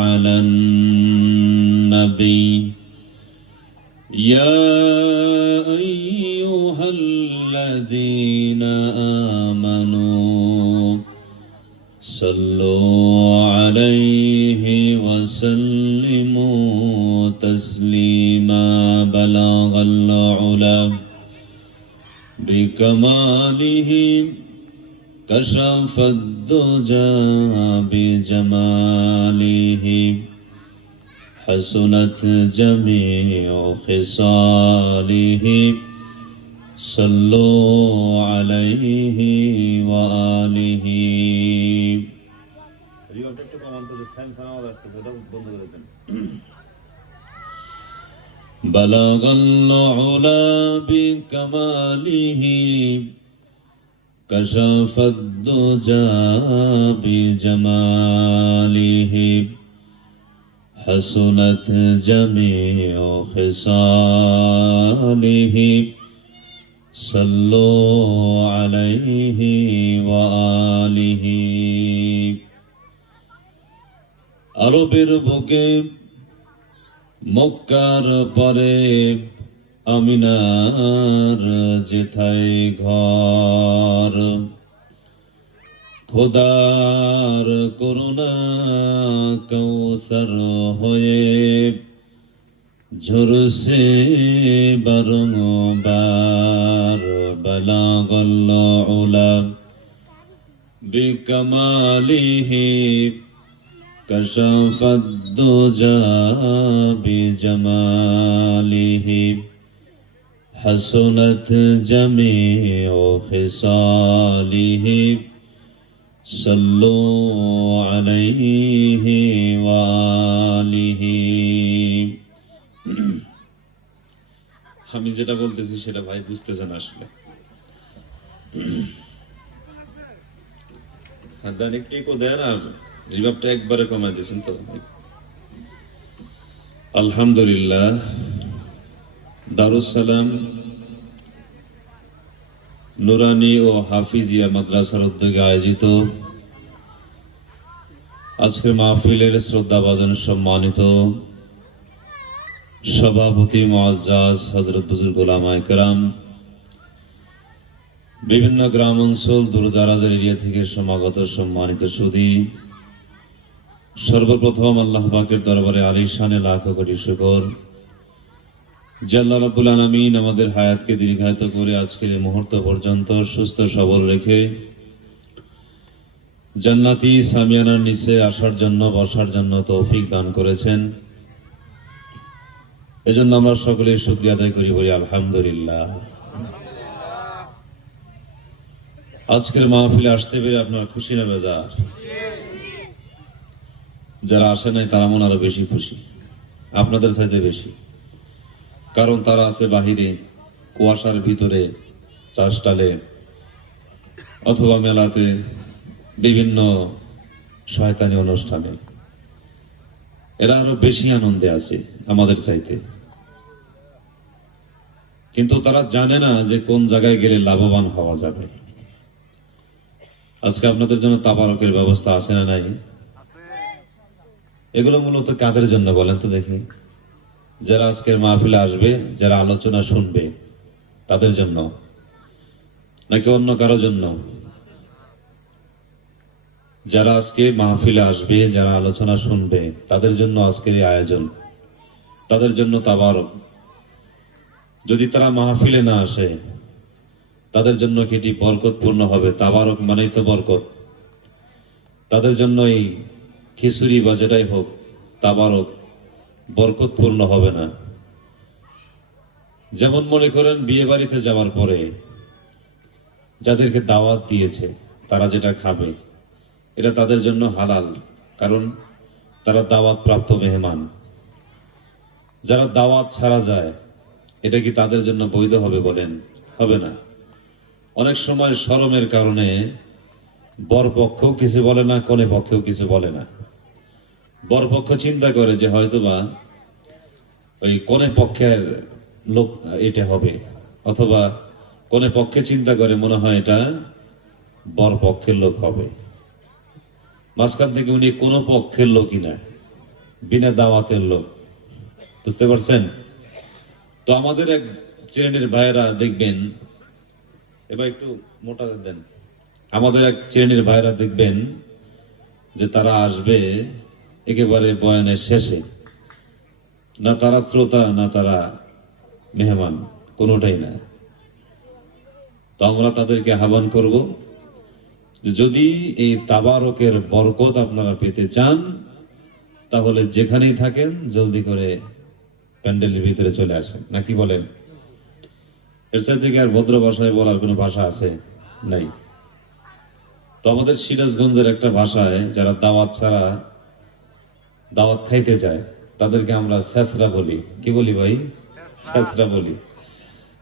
على النبي يا أيها الذين آمنوا صلوا عليه وسلموا تسليما بلغ العلا بكماله كشف الدجى بجماله حسنت جميع خصاله صلوا عليه وآله بلغ العلا بكماله كشف الدجى بجماله حسنت جميع خصاله صلوا عليه وآله আরবের বুকে মক্কার পরে আমিনার যেথায় ঘর খোদার করুণা কৌসর হয়ে ঝরছে বারংবার বালাগল উলা বিকমালিহি كشف الدجى بجماله حسنت جميع خصاله صلوا عليه وآله আমি যেটা বলতেছি সেটা ভাই বুঝতেছেন আসলে হাদান একটু দেন আর রিভাবটা একবারে কমাই দিয়েছেন তো আলহামদুলিল্লাহ দারুস সালাম নুরানি ও হাফিজিয়া মাদ্রাসার উদ্যোগে আয়োজিত আজকের মাহফিলের শ্রদ্ধাভাজন সম্মানিত সভাপতি মুআজ্জাজ হযরত বুজুর্গ উলামায়ে কেরাম, বিভিন্ন গ্রাম অঞ্চল দূরদারাজের এরিয়া থেকে সমাগত সম্মানিত সুধী, সর্বপ্রথম আল্লাহ পাকের দরবারে আলিশানে লাখো কোটি শুকর যে আল্লাহ রাব্বুল আলামিন আমাদের হায়াতকে দীর্ঘায়িত করে আজকের এই মুহূর্ত পর্যন্ত সুস্থ সবল রেখে জান্নাতি সামিয়ানার নিচে আসার জন্য বসার জন্য তৌফিক দান করেছেন। এজন্য আমরা সকলেই শুকরিয়া আদায় করি, বলি আলহামদুলিল্লাহ। আজকের মাহফিলে আসতে পেরে আপনার খুশি না বেজার? যারা আসে নাই তারা মনে আরো বেশি খুশি, আপনাদের চাইতে বেশি, কারণ তারা আছে বাহিরে কুয়াশার ভিতরে, চাষটালে অথবা মেলাতে, বিভিন্ন শয়তানি অনুষ্ঠানে। এরা আরো বেশি আনন্দে আছে আমাদের চাইতে, কিন্তু তারা জানে না যে কোন জায়গায় গেলে লাভবান হওয়া যাবে। আজকে আপনাদের জন্য তাবারকের ব্যবস্থা আছে না নাই? এগুলো মূলত কাদের জন্য বলেন তো দেখি? যারা আজকের মাহফিলে আসবে, যারা আলোচনা শুনবে তাদের জন্য, নাকি অন্য কারো জন্য? যারা আজকে মাহফিলে আসবে, যারা আলোচনা শুনবে তাদের জন্য আজকের এই আয়োজন, তাদের জন্য তাবারক। যদি তারা মাহফিলে না আসে তাদের জন্য কি এটি বরকতপূর্ণ হবে? তাবারক মানেই তো বরকত। তাদের জন্য এই খিচুড়ি বা যেটাই হোক তাবারক বরকতপূর্ণ হবে না। যেমন মনে করেন বিয়ে বাড়িতে যাওয়ার পরে যাদেরকে দাওয়াত দিয়েছে তারা যেটা খাবে এটা তাদের জন্য হালাল, কারণ তারা দাওয়াত প্রাপ্ত মেহমান। যারা দাওয়াত ছাড়া যায় এটা কি তাদের জন্য বৈধ হবে বলেন? হবে না। অনেক সময় শরমের কারণে বরপক্ষও কিছু বলে না, কনে পক্ষেও কিছু বলে না। বরপক্ষ চিন্তা করে যে হয়তোবা ওই কনে পক্ষের লোক এটা হবে, অথবা কনে পক্ষে চিন্তা করে মনে হয় এটা বর পক্ষের লোক হবে। মাঝখান থেকে উনি কোনো পক্ষের লোকই না, বিনা দাওয়াতের লোক। বুঝতে পারছেন? তো আমাদের এক শ্রেণীর ভাইয়েরা দেখবেন, এবার একটু মোটা দেন, আমাদের এক শ্রেণীর ভাইয়েরা দেখবেন যে তারা আসবে একেবারে বয়ানের শেষে, না তারা শ্রোতা না তারা মেহমান, কোনোটাই না। তো আমরা তাদেরকে আহ্বান করব যে যদি এই তাবারকের বরকত আপনারা পেতে চান তাহলে যেখানেই থাকেন জলদি করে প্যান্ডেলের ভিতরে চলে আসেন, নাকি বলেন? এর সাথে থেকে আর ভদ্র ভাষায় বলার কোনো ভাষা আছে? নাই। তো আমাদের সিরাজগঞ্জের একটা ভাষায় যারা দাওয়াত ছাড়া দাওয়াত খাইতে যায় তাদেরকে আমরা ছেঁচড়া বলি। কি বলি ভাই? ছেঁচড়া বলি।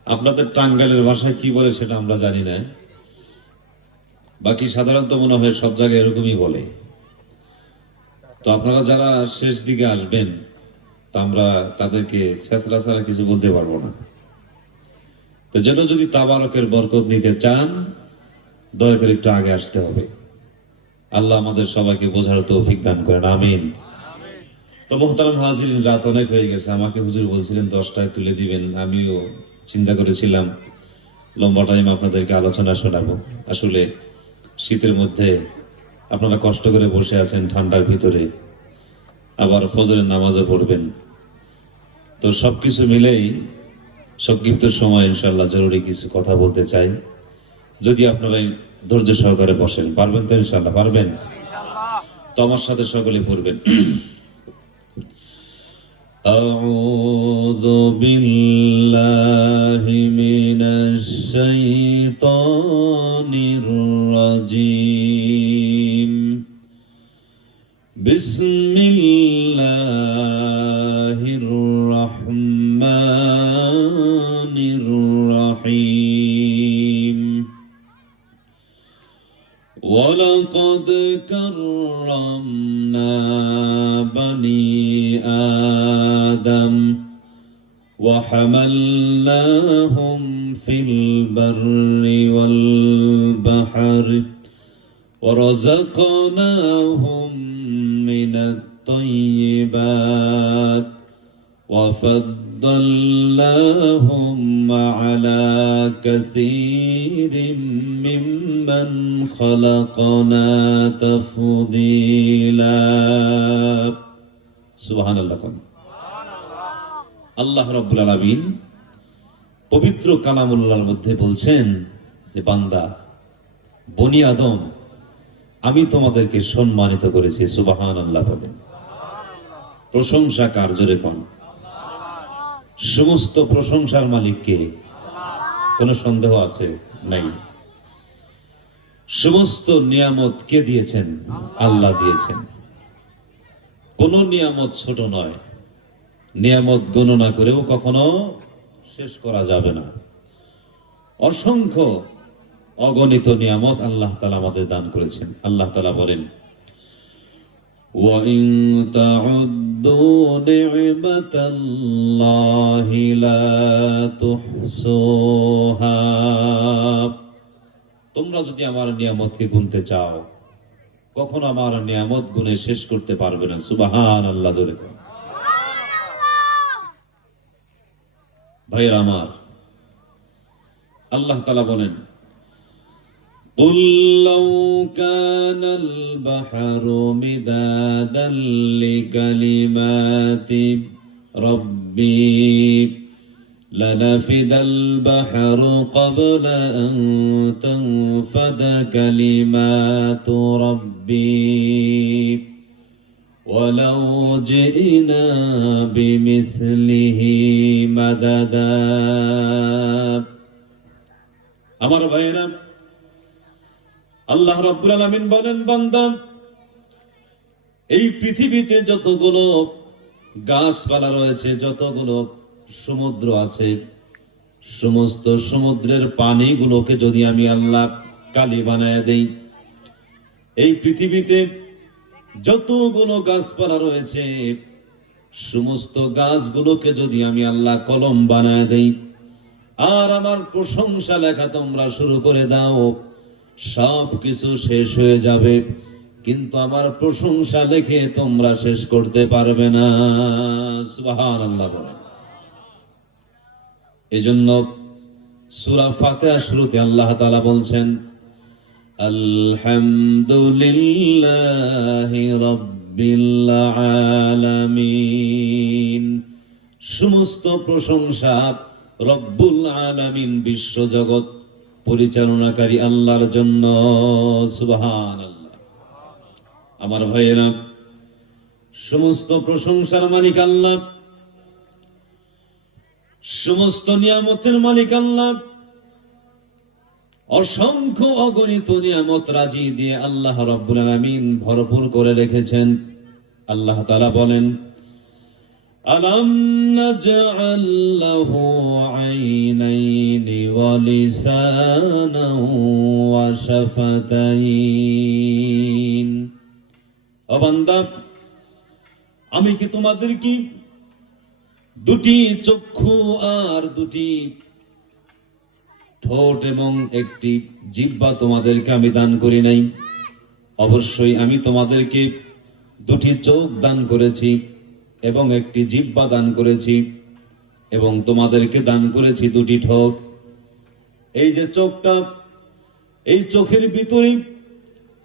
আপনাদের টাঙ্গাইলের ভাষায় কি বলে সেটা আমরা জানি না, বাকি সাধারণত মনে হয় সব জায়গায় এরকমই বলে। তো আপনারা যারা শেষ দিকে আসবেন তা আমরা তাদেরকে ছেঁচড়া ছাড়া কিছু বলতে পারবো না। তো যেন যদি তাবারকের বরকত নিতে চান দয়া করে একটু আগে আসতে হবে। আল্লাহ আমাদের সবাইকে বোঝার তৌফিক দান করেন, আমিন। তো মোহতারাম হাজিরিন, রাত অনেক হয়ে গেছে। আমাকে হুজুর বলছিলেন 10টায় তুলে দিবেন, আমিও চিন্তা করেছিলাম লম্বা টাইম আপনাদেরকে আলোচনা শোনাবো। আসলে শীতের মধ্যে আপনারা কষ্ট করে বসে আছেন ঠান্ডার ভিতরে, আবার ফজরের নামাজও পড়বেন। তো সবকিছু মিলেই সংক্ষিপ্ত সময় ইনশাল্লাহ জরুরি কিছু কথা বলতে চাই। যদি আপনারা ধৈর্য সহকারে বসেন, পারবেন তো? ইনশাল্লাহ পারবেন তো? আমার সাথে সকলে পড়বেন। আউযু বিল্লাহি মিনাশ শাইতানির রাজীম। বিসমিল্লাহির রাহমানির রাহিম। ওয়ালাকাদ কাররামনা বানি আদম وحملناهم في البر والبحر ورزقناهم من الطيبات وفضلناهم على كثير ممن خلقنا تفضيلا। سبحان الله। আল্লাহ রাব্বুল আলামিন পবিত্র কালামুল্লাহর মধ্যে বলছেন যে বান্দা, বনি আদম, আমি তোমাদেরকে সম্মানিত করেছি। সুবহানাল্লাহ বলেন। প্রশংসা কার? জোরে কোন? সমস্ত প্রশংসার মালিক কে? কোনো সন্দেহ আছে? নাই। সমস্ত নিয়ামত কে দিয়েছেন? আল্লাহ দিয়েছেন। কোন নিয়ামত ছোট নয়, নিয়ামত গণনা করেও কখনো শেষ করা যাবে না। অসংখ্য অগণিত নিয়ামত আল্লাহ তাআলা আমাদের দান করেছেন। আল্লাহ তাআলা বলেন, ওয়া ইন তাউদ্দু নি'মাতাল্লাহি লা তুহসুহা। তোমরা যদি আমার নিয়ামতকে গুনতে চাও কখনো আমার নিয়ামত গুনে শেষ করতে পারবে না। সুবহানাল্লাহ। জোরে বলুন। ভাইয়েরা আমার, আল্লাহ তাআলা বলেন, قل لو كان البحر مدادا لكلمات ربي لنفد البحر قبل أن تنفد كلمات ربي ولو جئنا بمثله مددا। আমার ভাইরা, আল্লাহ রাব্বুল আলামিন বলেন, বান্দা, এই পৃথিবীতে যতগুলো গাছপালা রয়েছে, যতগুলো সমুদ্র আছে, সমস্ত সমুদ্রের পানিগুলোকে যদি আমি আল্লাহ কালি বানায় দেই, এই পৃথিবীতে যতগুলো গাছপালা রয়েছে সমস্ত গাছগুলোকে যদি আমি আল্লাহ কলম বানায় দেই, আর আমার প্রশংসা লেখা তোমরা শুরু করে দাও, সব কিছু শেষ হয়ে যাবে, কিন্তু আমার প্রশংসা লেখে তোমরা শেষ করতে পারবে না। সুবহানাল্লাহ বলেন। এজন্য সূরা ফাতিহা শুরুতে আল্লাহ তাআলা বলছেন আলহামদুলিল্লাহি রাব্বিল আলামিন। সমস্ত প্রশংসা রব্বুল আলামিন বিশ্বজগৎ পরিচালনাকারী আল্লাহর জন্য। সুবহানাল্লাহ। আমার ভাইয়েরা, সমস্ত প্রশংসার মালিক আল্লাহ, সমস্ত নিয়ামতের মালিক আল্লাহ। অসংখ্য অগণিত নিয়ামত রাজি দিয়ে আল্লাহ রাব্বুল আলামিন ভরপুর করে রেখেছেন। আল্লাহ তাআলা বলেন আলাম নাজআল লাহু আইনাইনি ওয়া লিসানান ওয়া শাফাতাইন। ও বান্দা, আমি কি তোমাদেরকে দুটি চক্ষু আর দুটি ঠোঁট এবং একটি জিহ্বা তোমাদেরকে আমি দান করি নাই? অবশ্যই আমি তোমাদেরকে দুটি চোখ দান করেছি এবং একটি জিহ্বা দান করেছি এবং তোমাদেরকে দান করেছি দুটি ঠোঁট। এই যে চোখটা, এই চোখের ভিতরে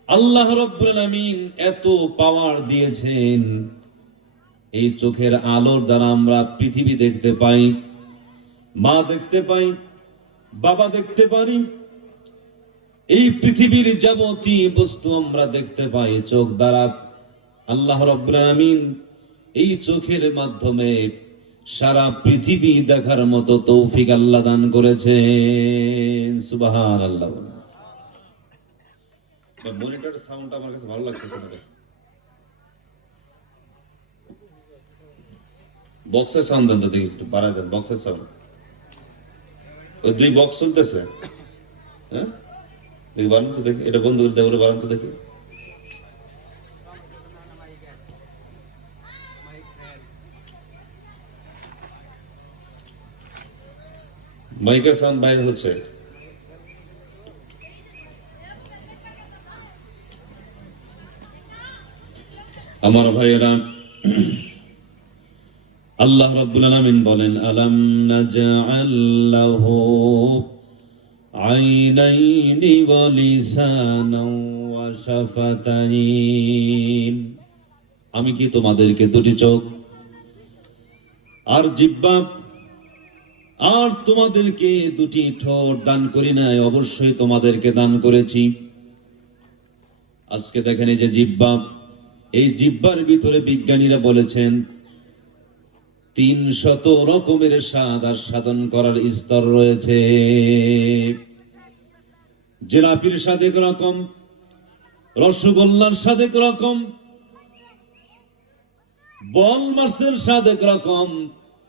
আল্লাহ রাব্বুল আলামিন এত পাওয়ার দিয়েছেন। এই চোখের আলোর দ্বারা আমরা পৃথিবী দেখতে পাই, মা দেখতে পাই, বাবা দেখতে পারি। এই পৃথিবীর যাবতীয় বস্তু আমরা দেখতে পাই চোখ দ্বারা। আল্লাহ রাব্বুল আলামিন এই চোখের মাধ্যমে সারা পৃথিবী দেখার মতো তৌফিক আল্লাহ দান করেছেন। সুবহানাল্লাহ। মনিটর সাউন্ড আমার কাছে ভালো লাগছে না। বক্সের সাউন্ড দেন তো দেখি, একটু বাড়ায় দেন বক্সের সাউন্ড। ওই দুই বক্স চলতেছে, হ্যাঁ দেখি বাড়ান তো দেখি, এটা বন্ধ করে দেবো, বাড়ান তো দেখি। মাইকের সাউন্ড বাইরে হচ্ছে। আমার ভাইয়েরা, আল্লাহ রাব্বুল আলামিন বলেন আলাম নাজআল লাহু আইনাইনি ওয়া লিসানান ওয়া শাফাতাইন। আমি কি তোমাদেরকে দুটি চোখ আর জিহ্বা আর তোমাদেরকে দুটি ঠোঁট দান করি নাই? অবশ্যই তোমাদেরকে দান করেছি। আজকে দেখেন এই যে জিহ্বা, এই জিহ্বার ভিতরে বিজ্ঞানীরা বলেছেন ৩০০ রকমের স্বাদ আর সাধন করার স্তর রয়েছে। জিলাপির স্বাদ এক রকম, রসগোল্লার স্বাদ এক রকম, বল মাছের স্বাদ এক রকম,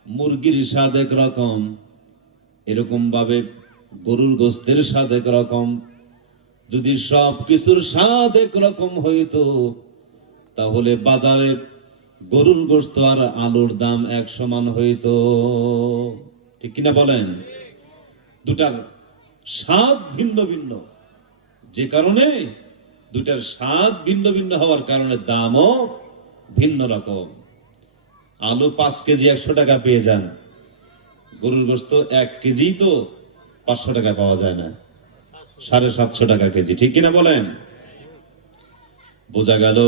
মুরগির স্বাদ এক রকম, এরকম ভাবে গরুর গোস্তের স্বাদ এক রকম। যদি সব কিছুর স্বাদ এক রকম হইতো তাহলে বাজারে গরুর গোস্ত আর আলুর দাম এক সমান হইতো। ঠিক কিনা বলেন? দুটার স্বাদ ভিন্ন ভিন্ন, যে কারণে দুটার স্বাদ ভিন্ন ভিন্ন হওয়ার কারণে দামও ভিন্ন রকম। আলু 5 কেজি 100 টাকা পেয়ে যান, গরুর গোস্ত 1 কেজি তো 500 টাকা পাওয়া যায় না, 750 টাকা কেজি। ঠিক কিনা বলেন? বোঝা গেল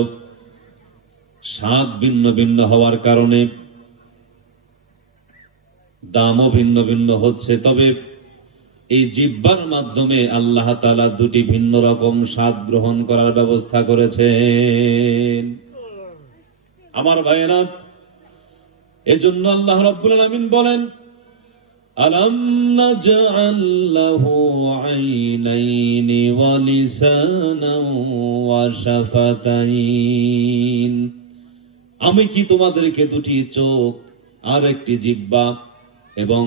স্বাদ ভিন্ন ভিন্ন হওয়ার কারণে দামও ভিন্ন ভিন্ন হচ্ছে। তবে এই জিহ্বার মাধ্যমে আল্লাহ তাআলা দুটি ভিন্ন রকম স্বাদ গ্রহণ করার ব্যবস্থা করেছেন। আমার ভাইয়েরা, এজন্য আল্লাহ রাব্বুল আলামিন বলেন আলাম নাজআল লাহু আইনাইনি ওয়া লিসানান ওয়া শাফাতাইন। আমি কি তোমাদেরকে দুটি চোখ আর একটি জিহ্বা এবং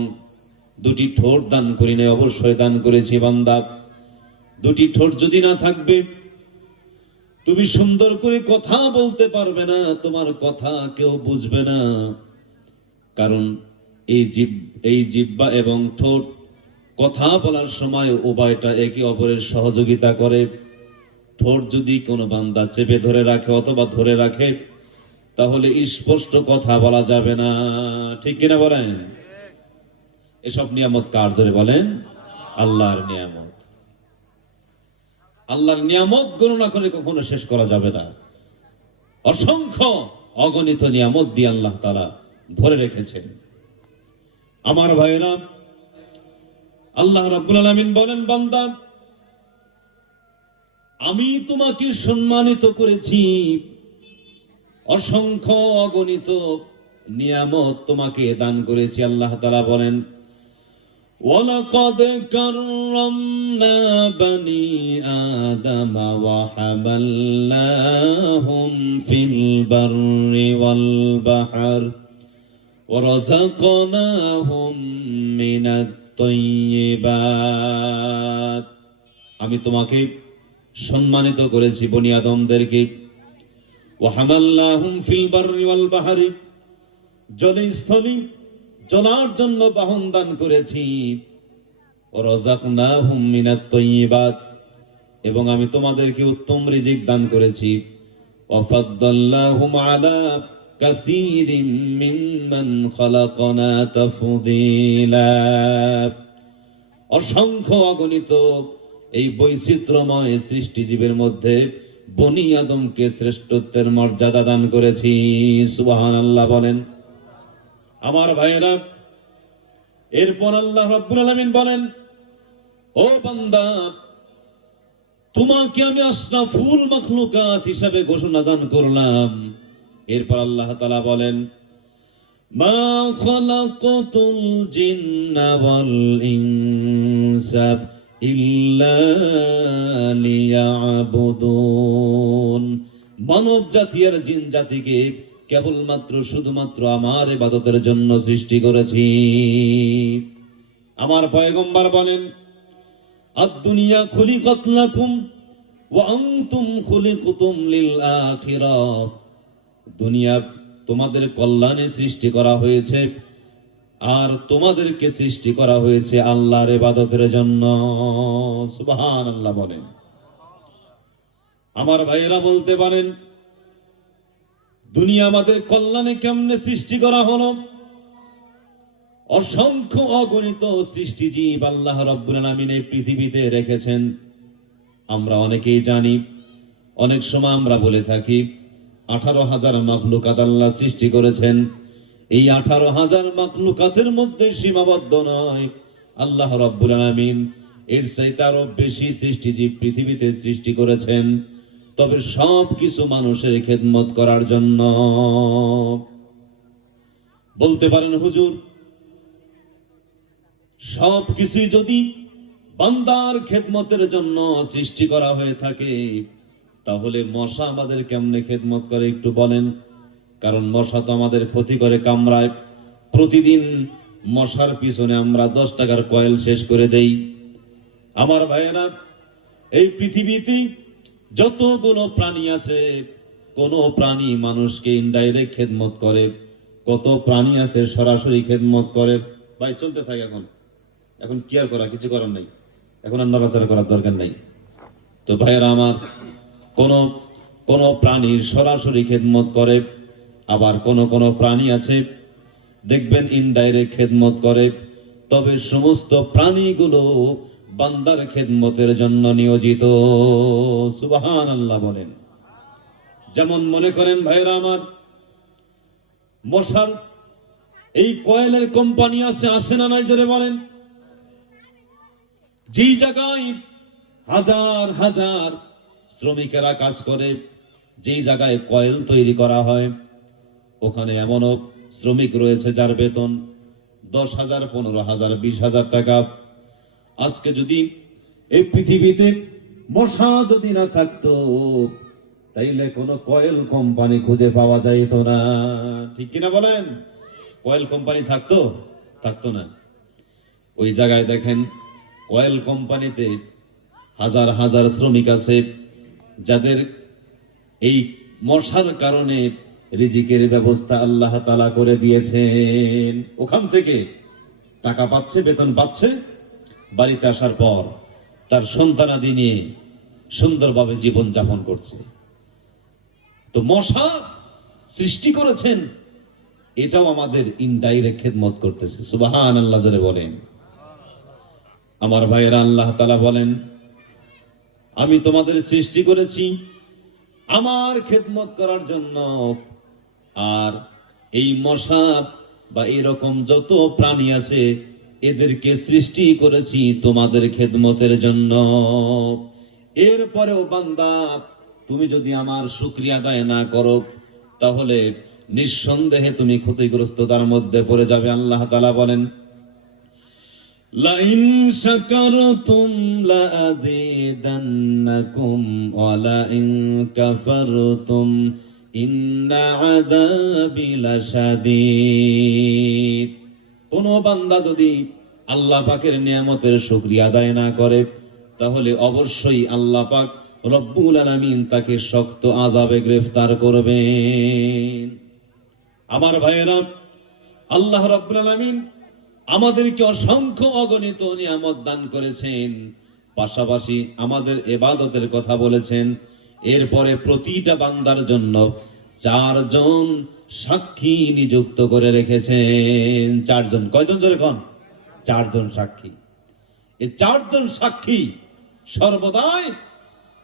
দুটি ঠোঁট দান করি নাই? অবশ্যই দান করেছি বান্দা। দুটি ঠোঁট যদি না থাকবে তুমি সুন্দর করে কথা বলতে পারবে না, তোমার কথা কেউ বুঝবে না। কারণ এই জিহ্বা এবং ঠোঁট কথা বলার সময় উভয়টা একে অপরের সহযোগিতা করে। ঠোঁট যদি কোনো বান্দা চেপে ধরে রাখে অথবা ধরে রাখে, তাহলে স্পষ্ট কথা বলা যাবে না। ঠিক কিনা বলেন? এসব নিয়ামত কার? জোরে বলেন। আল্লাহর নিয়ামত। আল্লাহর নিয়ামত গণনা করে কখনো শেষ করা যাবে না। অসংখ্য অগণিত নিয়ামত দিয়ে আল্লাহ তাআলা ভরে রেখেছেন। আমার ভাইয়েরা, আল্লাহ রাব্বুল আলামিন বলেন, বান্দা আমি তোমাকে সম্মানিত করেছি, অসংখ্য অগণিত নিয়ামত তোমাকে দান করেছি। আল্লাহ তাআলা বলেন, ওয়ালাকাদ কাররামনা বানি আদম ওয়া হামালনাহুম ফিল বাররি ওয়াল বাহর ওয়া রাযাকনাহুম মিনাত তাইয়্যিবাত। আমি তোমাকে সম্মানিত করেছি বনি আদমদেরকে। ওয়া হামালনাহুম ফিল বাররি ওয়াল বাহরি, জলে স্থলে চলার জন্য বাহন দান করেছি। ওয়া রাযাকনাহুম মিনাত তাইয়্যিবাত, এবং আমি তোমাদেরকে উত্তম রিজিক দান করেছি। ওয়া ফাদ্দালনাহুম আলা কাসীরিম মিম্মান খালাকনা তাফদীলা। অসংখ্য অগণিত এই বৈচিত্র্যময় সৃষ্টিজীবের মধ্যে বনি আদমকে শ্রেষ্ঠত্বের মর্যাদা দান করেছি। সুবহানাল্লাহ বলেন। আমার ভাইয়েরা, এরপর আল্লাহ রাব্বুল আলামিন বলেন, ও বান্দা তোমাকে আমি আশরাফুল মাখলুকাত হিসাবে ঘোষণা দান করলাম। এরপর আল্লাহ তাআলা বলেন, মা খালাকাতুল জিন্না ওয়াল ইনসা ইল্লা লিয়াবুদুন। মানব জাতি আর জিন জাতিকে কেবলমাত্র শুধুমাত্র আমার ইবাদতের জন্য সৃষ্টি করেছি। আমার পয়গম্বর বলেন, আদ-দুনিয়া খুলিকাত লাকুম ওয়া আনতুম খুলিকতুম লিল আখিরাহ। দুনিয়া তোমাদের কল্যাণে সৃষ্টি করা হয়েছে, আর তোমাদেরকে সৃষ্টি করা হয়েছে আল্লাহর ইবাদতের জন্য। সুবহানাল্লাহ বলেন। আমার ভাইয়েরা বলতে পারেন, দুনিয়া আমাদের কল্যাণে কেমনে সৃষ্টি করা হলো? অসংখ্য অগণিত সৃষ্টিজীব আল্লাহ রাব্বুল আলামিন এই পৃথিবীতে রেখেছেন। আমরা অনেকেই জানি, অনেক সময় আমরা বলে থাকি 18,000 মাখলুকাত আল্লাহ সৃষ্টি করেছেন। এই 18,000 মাখলুকাতের মধ্যে সীমাবদ্ধ নয়, আল্লাহ রাব্বুল আলামিন এর চাইতে আরো বেশি সৃষ্টিজীব পৃথিবীতে সৃষ্টি করেছেন, তবে সব কিছু মানুষের খেদমত করার জন্য। বলতে পারেন, হুজুর সব কিছুই যদি বান্দার খেদমতের জন্য সৃষ্টি করা হয়ে থাকে, তাহলে মশা আমাদের কেমনে খেদমত করে একটু বলেন? কারণ মশা তো আমাদের ক্ষতি করে, কামড়ায়। প্রতিদিন মশার পিছনে আমরা 10 টাকার কয়েল শেষ করে দেই। আমার ভাইয়েরা, এই পৃথিবীতে যতগুলো প্রাণী আছে, কোন প্রাণী মানুষকে ইনডাইরেক্ট খেদমত করে, কত প্রাণী আছে সরাসরি খেদমত করে। ভাই চলতে থাকে, এখন কি আর করা, কিছু করার নাই, এখন আর নড়াচড়া করার দরকার নাই। তো ভাইয়েরা আমার, কোন কোন প্রাণীর সরাসরি খেদমত করে, আবার কোন কোন প্রাণী আছে দেখবেন ইনডাইরেক্ট খেদমত করে। তবে সমস্ত প্রাণীগুলো বান্দার খেদমতের জন্য নিয়োজিত। সুবহানাল্লাহ বলেন। যেমন মনে করেন ভাইরা আমার, মশার এই কয়েলের কোম্পানি আসে না নাই? জোরে বলেন। যেই জায়গায় হাজার হাজার শ্রমিকেরা কাজ করে, যেই জায়গায় কয়েল তৈরি করা হয়, ওখানে এমনও শ্রমিক রয়েছে যার বেতন 10,000, 15,000, 20,000 টাকা। আজকে যদি এই পৃথিবীতে মশা যদি না থাকতো, তাইলে কোনো কয়েল কোম্পানি খুঁজে পাওয়া যাইত না। ঠিক কিনা বলেন? কয়েল কোম্পানি থাকতো? থাকতো না। ওই জায়গায় দেখেন, কয়েল কোম্পানিতে হাজার হাজার শ্রমিক আছে, যাদের এই মশার কারণে রিজিকের ব্যবস্থা আল্লাহ তাআলা করে দিয়েছেন। ওখান থেকে টাকা পাচ্ছে, বেতন পাচ্ছে, বাড়িতে আসার পর তার সন্তানাদি নিয়ে সুন্দরভাবে জীবন যাপন করছে। তো মশা সৃষ্টি করেছেন, এটাও আমাদের ইনডাইরেক্ট খেদমত করতেছে। সুবহানাল্লাহ জোরে বলেন। আমার ভাইয়েরা, আল্লাহ তাআলা বলেন, আমি তোমাদের সৃষ্টি করেছি আমার খেদমত করার জন্য, আর এই মশা বা এরকম যত প্রাণী আছে এদেরকে সৃষ্টি করেছি তোমাদের খেদমতের জন্য। এরপরেও বান্দা, তুমি যদি আমার শুকরিয়া আদায় না করো তাহলে নিঃসন্দেহে তুমি ক্ষতিগ্রস্ততার মধ্যে পড়ে যাবে। আল্লাহ তাআলা বলেন, লাইন শাকারতুম লাযীদান্নাকুম ওয়া লাইন কাফারতুম ইন্না আযাবি লাশাদীদ। কোন বান্দা যদি আল্লাহ পাকের নিয়ামতের শুকরিয়া আদায় না করে তাহলে অবশ্যই আল্লাহ পাক রব্বুল আলামিন তাকে শক্ত আযাবে গ্রেফতার করবেন। আমার ভাইয়েরা, আল্লাহ রব্বুল আলামিন আমাদেরকে অসংখ্য অগণিত নিয়ামত দান করেছেন, পাশাপাশি আমাদের ইবাদতের কথা বলেছেন। এরপরে প্রতিটা বান্দার জন্য 4 জন সাক্ষী নিযুক্ত করে রেখেছেন। 4 জন, কয়জন জোরে কোন? 4 জন সাক্ষী। এই 4 জন সাক্ষী সর্বদাই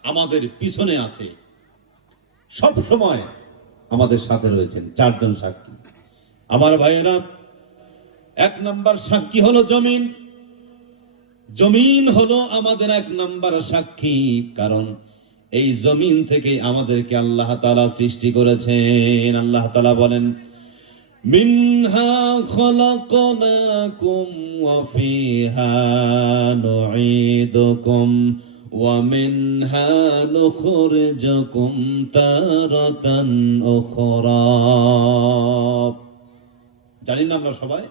আমাদের পিছনে আছে, সব সময় আমাদের সাথে রয়েছেন 4 জন সাক্ষী। আমার ভাইয়েরা, 1 নাম্বার সাক্ষী হলো জমিন। জমিন হলো আমাদের 1 নাম্বার সাক্ষী, কারণ এই জমিন থেকে আমাদেরকে আল্লাহ তাআলা সৃষ্টি করেছেন। আল্লাহ তাআলা বলেন, মিনহা খলাকনাকুম ওয়া ফিহা নুঈদুকুম ওয়া মিনহা নুখরিজুকুম তারাতান উখরা। জানি না আমরা সবাই,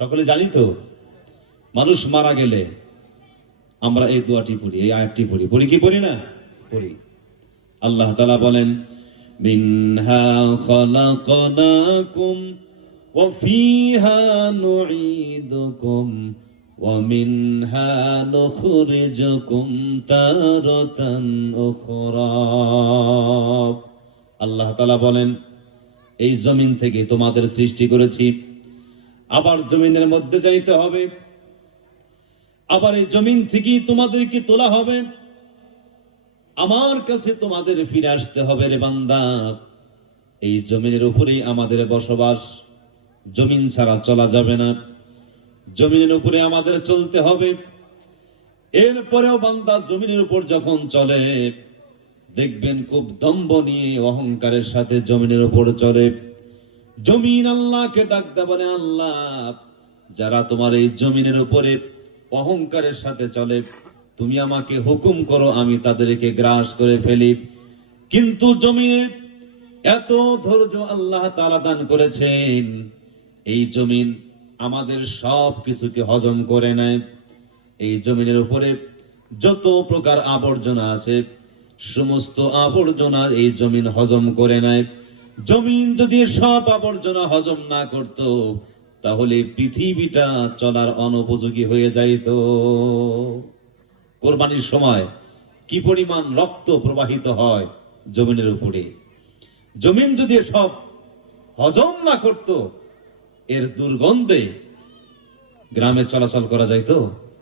সকলে জানি তো, মানুষ মারা গেলে আমরা এই দোয়াটি পড়ি, এই আয়াতটি পড়ি। পড়ি কি পড়ি না? পড়ি। আল্লাহ তাআলা বলেন, মিনহা খলাকনাকুম ওয়া ফিহা নুঈদুকুম ওয়া মিনহা নুখরিজুকুম তারাতান উখরা। আল্লাহ তাআলা বলেন, এই জমিন থেকে তোমাদের সৃষ্টি করেছি, আবার জমিনের মধ্যে যাইতে হবে, আবার এই জমিন থেকে তোমাদেরকে তোলা হবে, আমার কাছে তোমাদের ফিরে আসতে হবে। রে বান্দা, এই জমিনের উপরেই আমাদের বসবাস, জমিন ছাড়া চলা যাবে না, জমিনের উপরে আমাদের চলতে হবে। এরপরেও বান্দা জমিনের উপর যখন চলে, দেখবেন খুব দম্ভ নিয়ে অহংকারের সাথে জমিনের উপর চলে। জমিন আল্লাহকে ডাকতে বলে, আল্লাহ, যারা তোমার এই জমিনের উপরে অহংকারের সাথে চলে, তুমি আমাকে হুকুম করো, আমি তাদেরকে গ্রাস করে ফেলি। কিন্তু জমিনে এত ধৈর্য আল্লাহ তাআলা দান করেছেন, এই জমিন আমাদের সব কিছুকে হজম করে নেয়। এই জমিনের উপরে যত প্রকার আবর্জনা আছে, সমস্ত আবর্জনা এই জমিন হজম করে নেয়। জমিন যদি সব আবর্জনা হজম না করত তাহলে পৃথিবীটা চলার অনুপযোগী হয়ে যাইত। কোরবানির সময় কি পরিমাণ রক্ত প্রবাহিত হয় জমিনের উপরে, জমিন যদি সব হজম না করত, এর দুর্গন্ধে গ্রামে চলাচল করা যাইতো?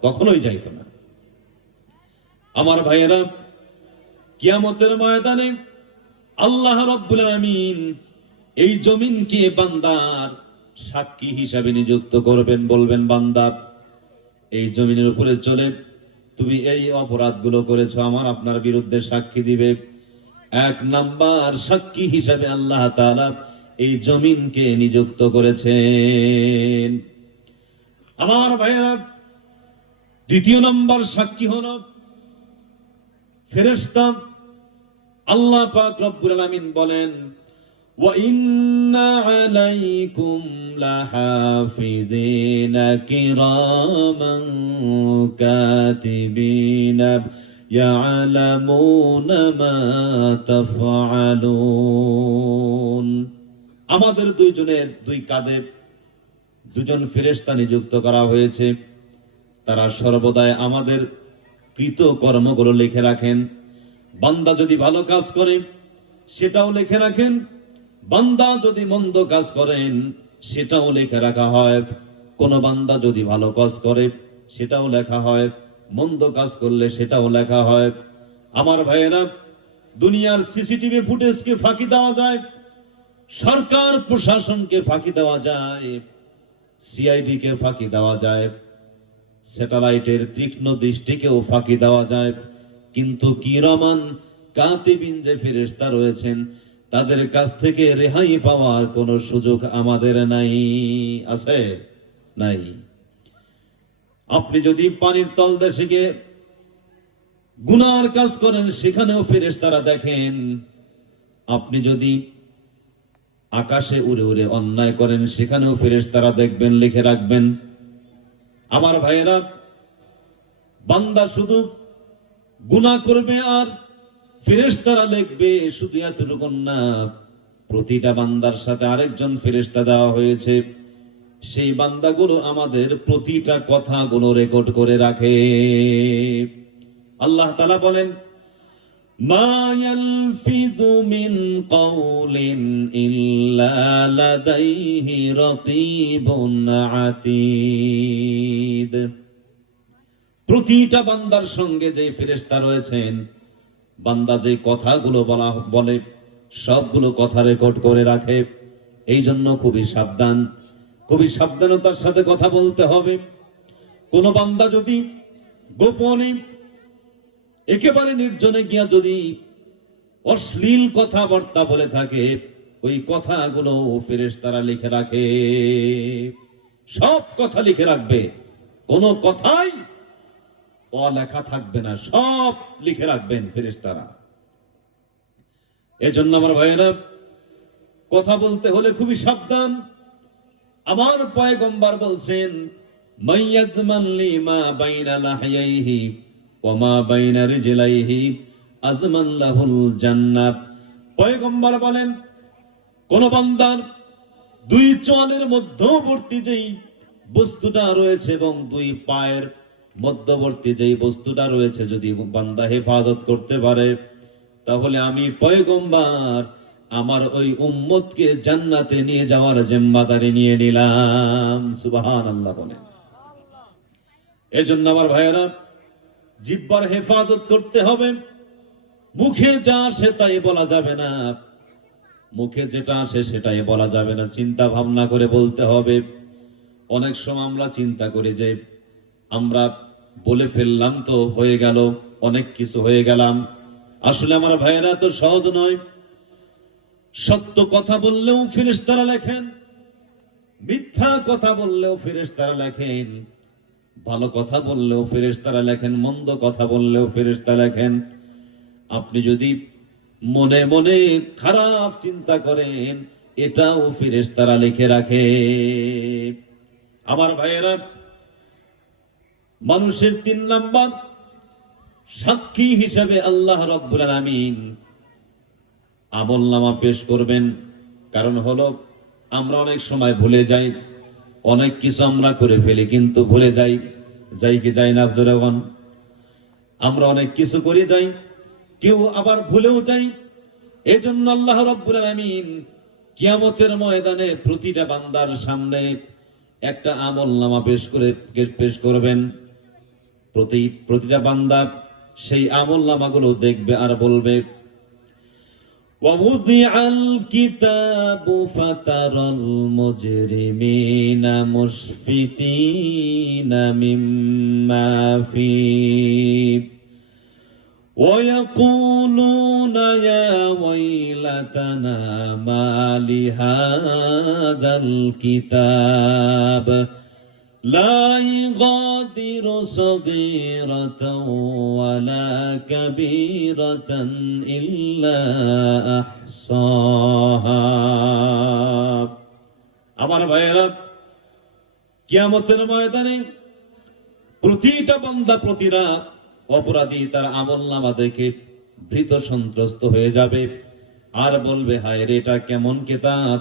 কখনোই যাইতো না। আমার ভাইয়েরা, কিয়ামতের ময়দানে আল্লাহ রাব্বুল আলামিন এই জমিনকে বান্দার সাক্ষী হিসাবে নিযুক্ত করবেন। বলবেন, বান্দা, এই জমিনের উপরে চলে তুমি এই অপরাধগুলো করেছো, আমার আপনার বিরুদ্ধে সাক্ষী দিবে। 1 নাম্বার সাক্ষী হিসাবে আল্লাহ তাআলা এই জমিনকে নিযুক্ত করেছেন। আমার ভাইয়েরা, 2 নম্বর সাক্ষী হলো ফেরেশতা। আল্লাহ পাক রব্বুল আলামিন বলেন, ওয়া ইন্না আলাইকুম লাহাফিযিনা কিরামান কাতিবিনা ইয়ালামুনা মা তাফআলুন। আমাদের 2 জনের 2 কাঁধে 2 জন ফেরেশতা নিযুক্ত করা হয়েছে। তারা সর্বদাই আমাদের কৃত কর্মগুলো লিখে রাখেন। বান্দা যদি ভালো কাজ করে সেটাও লিখে রাখেন, বান্দা যদি মন্দ কাজ করেন সেটাও লিখে রাখা হয়। কোন বান্দা যদি ভালো কাজ করে সেটাও লেখা হয়, মন্দ কাজ করলে সেটাও লেখা হয়। আমার ভাইয়েরা, দুনিয়ার সিসিটিভি ফুটেজকে ফাঁকি দেওয়া যায়, সরকার প্রশাসনকে ফাঁকি দেওয়া যায়, সিআইডি কে ফাঁকি দেওয়া যায়, স্যাটেলাইটের তীক্ষ্ণ দৃষ্টিকেও ফাঁকি দেওয়া যায়, কিন্তু কিরামান কাতিবিন যে ফেরেশতা রয়েছেন তাদের কাছ থেকে রেহাই পাওয়ার কোনো সুযোগ আমাদের নাই। আছে? নাই। আপনি যদি পানির তলদেশে গিয়ে গুনার কাজ করেন সেখানেও ফেরেশতারা দেখেন, আপনি যদি আকাশে উড়ে উড়ে অন্যায় করেন সেখানেও ফেরেশতারা দেখবেন, লিখে রাখবেন। আমার ভাইয়েরা, বান্দা শুধু গুনাহ করবে আর ফেরেশতারা লিখবে, শুধু এতটুকু না, প্রতিটা বান্দার সাথে আরেকজন ফেরেশতা দেওয়া হয়েছে, সেই বান্দাগুলো আমাদের প্রতিটা কথাগুলো রেকর্ড করে রাখে। আল্লাহ তাআলা বলেন, মা ইয়ালফিযু মিন কাওলিন ইল্লা লাদাইহি রাকীবুন আতীদ। প্রতিটা বান্দার সঙ্গে যে ফেরেশতা রয়েছেন, বান্দা যে কথাগুলো বলে সবগুলো কথা রেকর্ড করে রাখে। এই জন্য খুবই সাবধান, খুবই সাবধানতার সাথে কথা বলতে হবে। কোন বান্দা যদি গোপনে একেবারে নির্জনে গিয়া যদি অশ্লীল কথাবার্তা বলে থাকে, ওই কথাগুলো ফেরেশতারা লিখে রাখে, সব কথা লিখে রাখবে, কোন কথাই অলেখা থাকবে না, সব লিখে রাখবেন ফেরেশতারা। এজন্য আমার ভাইয়েরা, কথা বলতে হলে খুবই সাবধান। আমার পয়গম্বর বলছেন, মাইয়াজমান লিমা বাইনা লাহইহি ওয়া মা বাইনা রিজলাইহি আজমান লাহুল জান্নাত। পয়গম্বর বলেন, কোন বান্দার দুই চোয়ালের মধ্যবর্তী যেই বস্তুটা রয়েছে এবং দুই পায়ের মধ্যবর্তী যেই বস্তুটা রয়েছে যদি বান্দা হেফাজত করতে পারে, তাহলে আমি পয়গম্বর আমার ওই উম্মতকে জান্নাতে নিয়ে যাওয়ার জিম্মাদারি নিয়ে নিলাম। সুবহানাল্লাহ বলেন। এজন্য আমার ভাইয়েরা, জিহ্বার হেফাজত করতে হবে। মুখে যা আসে তাই বলা যাবে না, মুখে যেটা আসে সেটাই বলা যাবে না, চিন্তা ভাবনা করে বলতে হবে। অনেক সময় আমরা চিন্তা করি যে আমরা বলে ফেললাম তো হয়ে গেল, অনেক কিছু হয়ে গেলাম। আসলে আমার ভাইয়েরা, তো সহজ নয়। সত্য কথা বললেও ফেরেশতারা লেখেন, মিথ্যা কথা বললেও ফেরেশতারা লেখেন, ভালো কথা বললেও ফেরেশতারা লেখেন, মন্দ কথা বললেও ফেরেশতা লেখেন। আপনি যদি মনে মনে খারাপ চিন্তা করেন, এটাও ফেরেশতারা লিখে রাখে। আমার ভাইয়েরা, মানুষের 3 নাম্বার সাক্ষী হিসেবে আল্লাহ রাব্বুল আলামিন আমলনামা পেশ করবেন। কারণ হলো, আমরা অনেক সময় ভুলে যাই, অনেক কিছু আমরা করে ফেলি কিন্তু ভুলে যাই। যাই কি যাই না জোরেগণ? আমরা অনেক কিছু করে যাই, কেউ আবার ভুলেও যাই। এজন্য আল্লাহ রাব্বুল আলামিন কিয়ামতের ময়দানে প্রতিটা বান্দার সামনে একটা আমলনামা পেশ করবেন। প্রতিটা বান্দা সেই আমলনামাগুলো দেখবে আর বলবে, وَوُضِعَ الْكِتَابُ فَتَرَى الْمُجْرِمِينَ مُشْفِقِينَ مِمَّا فِيهِ وَيَقُولُونَ يَا وَيْلَتَنَا مَا لِهَذَا الْكِتَابِ لا يغادر صغيرة ولا كبيرة إلا أحصاها। আমার ভাইয়েরা, কিয়ামতের ময়দানে প্রতিটা বান্দা, প্রতিটা অপরাধী তার আমলনামা দেখে ভীত সন্ত্রস্ত হয়ে যাবে আর বলবে, হায় রে, এটা কেমন কিতাব!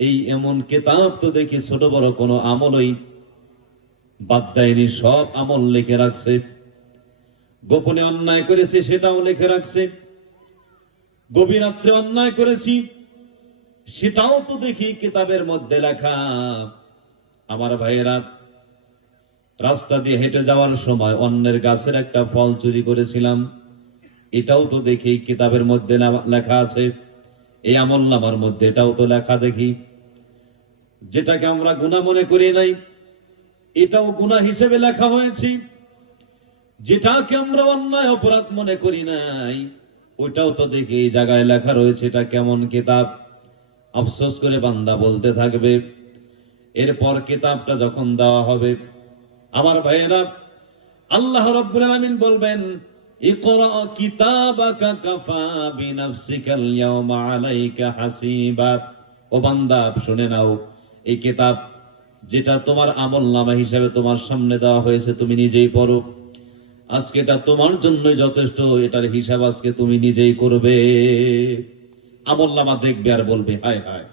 এই এমন কিতাব তো দেখি ছোট বড় কোনো আমলই বাদ দেয়নি, সব আমল লিখে রাখছে। গোপনে অন্যায় করেছি সেটাও লিখে রাখছে, গভীর রাত্রে অন্যায় করেছি সেটাও তো দেখি কিতাবের মধ্যে লেখা। আমার ভাইয়েরা, রাস্তা দিয়ে হেঁটে যাওয়ার সময় অন্যের গাছের একটা ফল চুরি করেছিলাম, এটাও তো দেখি কিতাবের মধ্যে লেখা আছে। এই আমলনামার মধ্যে এটাও তো লেখা দেখি। যেটাকে আমরা গুনাহ মনে করি নাই, এটাও গুনাহ হিসেবে লেখা হয়েছে। যেটাকে আমরা অন্যায় অপরাধ মনে করি নাই, ওইটাও তো দেখি এই জায়গায় লেখা রয়েছে। এটা কেমন কিতাব! আফসোস করে বান্দা বলতে থাকবে। এরপর কিতাবটা যখন দেওয়া হবে, আমার ভাইয়েরা, আল্লাহ রাব্বুল আলামিন বলবেন, ইকরা কিতাবাকা কাফা বিনাফসিকাল ইয়াওমা আলাইকা হাসিবা। ও বান্দা, শুনে নাও, এই কিতাব যেটা তোমার আমলনামা হিসেবে তোমার সামনে দেওয়া হয়েছে, তুমি নিজেই পড়ো। আজকে এটা তোমার জন্যই যথেষ্ট, এটার হিসাব আজকে তুমি নিজেই করবে। আমলনামা দেখবে আর বলবে, হায় হায়,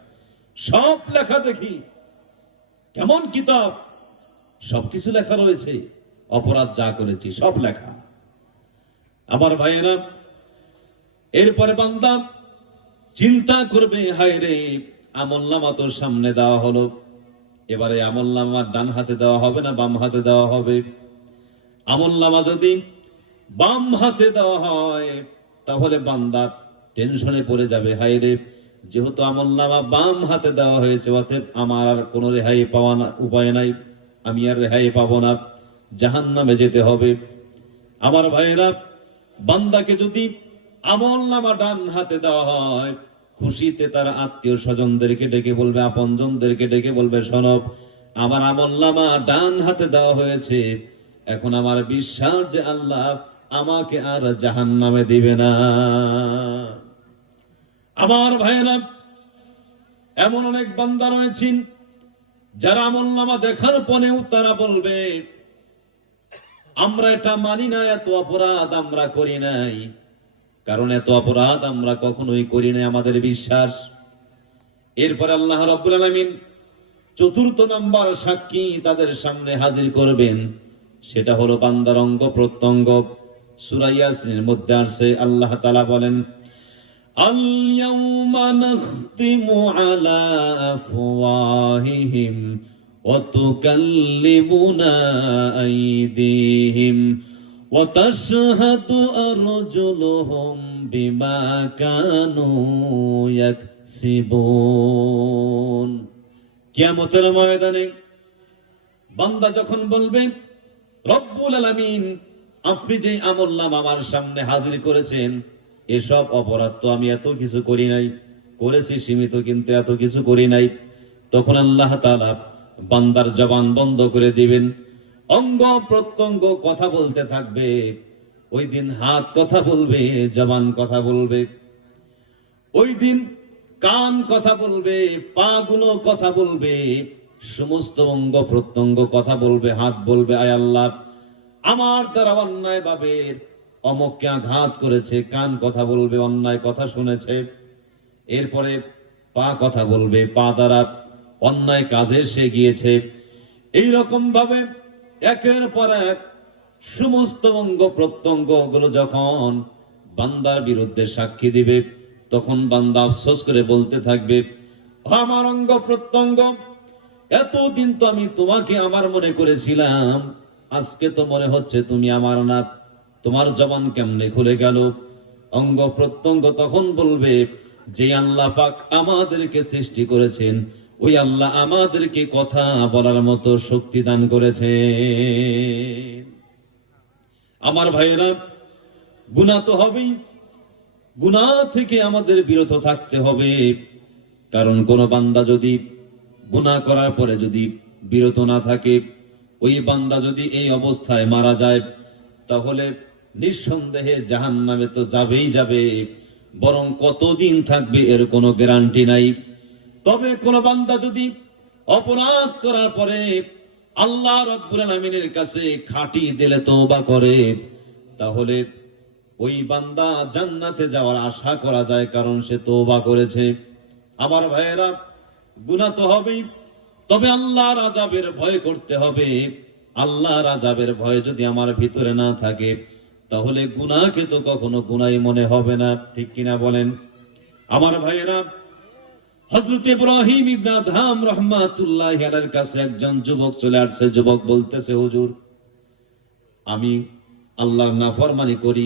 সব লেখা দেখি, কেমন কিতাব! সবকিছু লেখা রয়েছে, অপরাধ যা করেছি সব লেখা। আমার ভাইয়েরা, এরপরে বান্দা চিন্তা করবে, হায় রে, আমলনামা তোর সামনে দেওয়া হলো, এবারে আমলনামা ডান হাতে দেওয়া হবে না বাম হাতে দেওয়া হবে? আমলনামা যদি বাম হাতে দেওয়া হয়, তাহলে বান্দা টেনশনে পড়ে যাবে, হায় রে, যেহেতু আমলনামা বাম হাতে দেওয়া হয়েছে, অতএব আমার আর কোনো রেহাই পাওয়া উপায় নাই, আমি আর রেহাই পাবো না, জাহান্নামে যেতে হবে। আমার ভাইয়েরা, বান্দাকে যদি আমলনামা ডান হাতে দেওয়া হয়, খুশিতে তার আত্মীয় স্বজনদেরকে ডেকে বলবে, আপনজনদেরকে ডেকে বলবে, শোনো, আমার আমলনামা ডান হাতে দেওয়া হয়েছে, এখন আমার বিশ্বাস যে আল্লাহ আমাকে আর জাহান্নামে দিবে না। আমার ভাইয়েরা, এমন অনেক বান্দা রয়েছেন যারা আমলনামা দেখার পরেও তারা বলবে, আমরা এটা মানি না, এত অপরাধ আমরা করি নাই। কারণ এত অপরাধ আমরা কখনোই করি নাই, আমাদের বিশ্বাস। এরপর আল্লাহ রাব্বুল আলামিন চতুর্থ নাম্বার সাক্ষী তাদের সামনে হাজির করবেন, সেটা হলো বান্দার অঙ্গ প্রত্যঙ্গ। সূরা ইয়াসিনের মধ্যে আছে, আল্লাহ তাআলা বলেন, আল ইয়াউমা নাখতিমু আলা আফওয়াহিহিম ওয়া তুকাল্লিমুনা আইদিহিম ওয়া তাশহাদু আরজুলুহুম বিমা কানু ইয়াকসিবুন। কিয়ামতের ময়দানে বান্দা যখন বলবে, রব্বুল আলামিন, আপনি যে আমলনামা আমার সামনে হাজির করেছেন, এসব অপরাধ তো আমি এত কিছু করি নাই, করেছি সীমিত, কিন্তু এত কিছু করি নাই। তখন আল্লাহ তাআলা বান্দার জবান বন্ধ করে দিবেন, অঙ্গ প্রত্যঙ্গ কথা বলতে থাকবে। ওই দিন হাত কথা বলবে, জবান কথা বলবে, ওই দিন কান কথা বলবে, পা গুলো কথা বলবে, সমস্ত অঙ্গ প্রত্যঙ্গ কথা বলবে। হাত বলবে, আয় আল্লাহ, আমার দ্বারা অন্যায় ভাবে অমুককে আঘাত করেছে। কান কথা বলবে, অন্যায় কথা শুনেছে। এরপরে পা কথা বলবে, পা দ্বারা অন্যায় কাজে সে গিয়েছে। এইরকম ভাবে একের পর এক সমস্ত অঙ্গ প্রত্যঙ্গ গুলো যখন বান্দার বিরুদ্ধে সাক্ষী দিবে, তখন বান্দা আফসোস করে বলতে থাকবে, আমার অঙ্গ প্রত্যঙ্গ, এতদিন তো আমি তোমাকে আমার মনে করেছিলাম, আজকে তো মনে হচ্ছে তুমি আমার না। তোমার জবান কেমনে খুলে গেল? অঙ্গ প্রত্যঙ্গ তখন বলবে, যে আল্লাহ পাক আমাদেরকে সৃষ্টি করেছেন, ওই আল্লাহ আমাদেরকে কথা বলার মতো শক্তি দান করেছেন। আমার ভাইয়েরা, গুনাহ তো হবেই, গুনাহ থেকে আমাদের বিরত থাকতে হবে। কারণ কোন বান্দা যদি গুনাহ করার পরে যদি বিরত না থাকে, ওই বান্দা যদি এই অবস্থায় মারা যায়, তাহলে নিঃসন্দেহে জাহান্নামে তো যাবেই যাবে, বরং কতদিন থাকবে এর কোনো গ্যারান্টি নাই। তবে কোন বান্দা যদি অপরাধ করার পরে আল্লাহ রাব্বুল আলামিনের কাছে খাঁটি দিলে তওবা করে, তাহলে ওই বান্দা জান্নাতে যাওয়ার আশা করা যায়, কারণ সে তওবা করেছে। আমার ভাইয়েরা, গুনাহ তো হবেই, তবে আল্লাহর আযাবের ভয় করতে হবে। আল্লাহর আযাবের ভয় যদি আমার ভিতরে না থাকে, তাহলে গুনাহকে তো কখনো গুনাহই মনে হবে না, ঠিক কিনা বলেন? আমার ভাইয়েরা, হযরত ইব্রাহিম ইবনে আদহাম রাহমাতুল্লাহি আলাইহির কাছে একজন যুবক চলে আসছে। যুবক বলতেছে, হুজুর, আমি আল্লাহর নাফরমানি করি,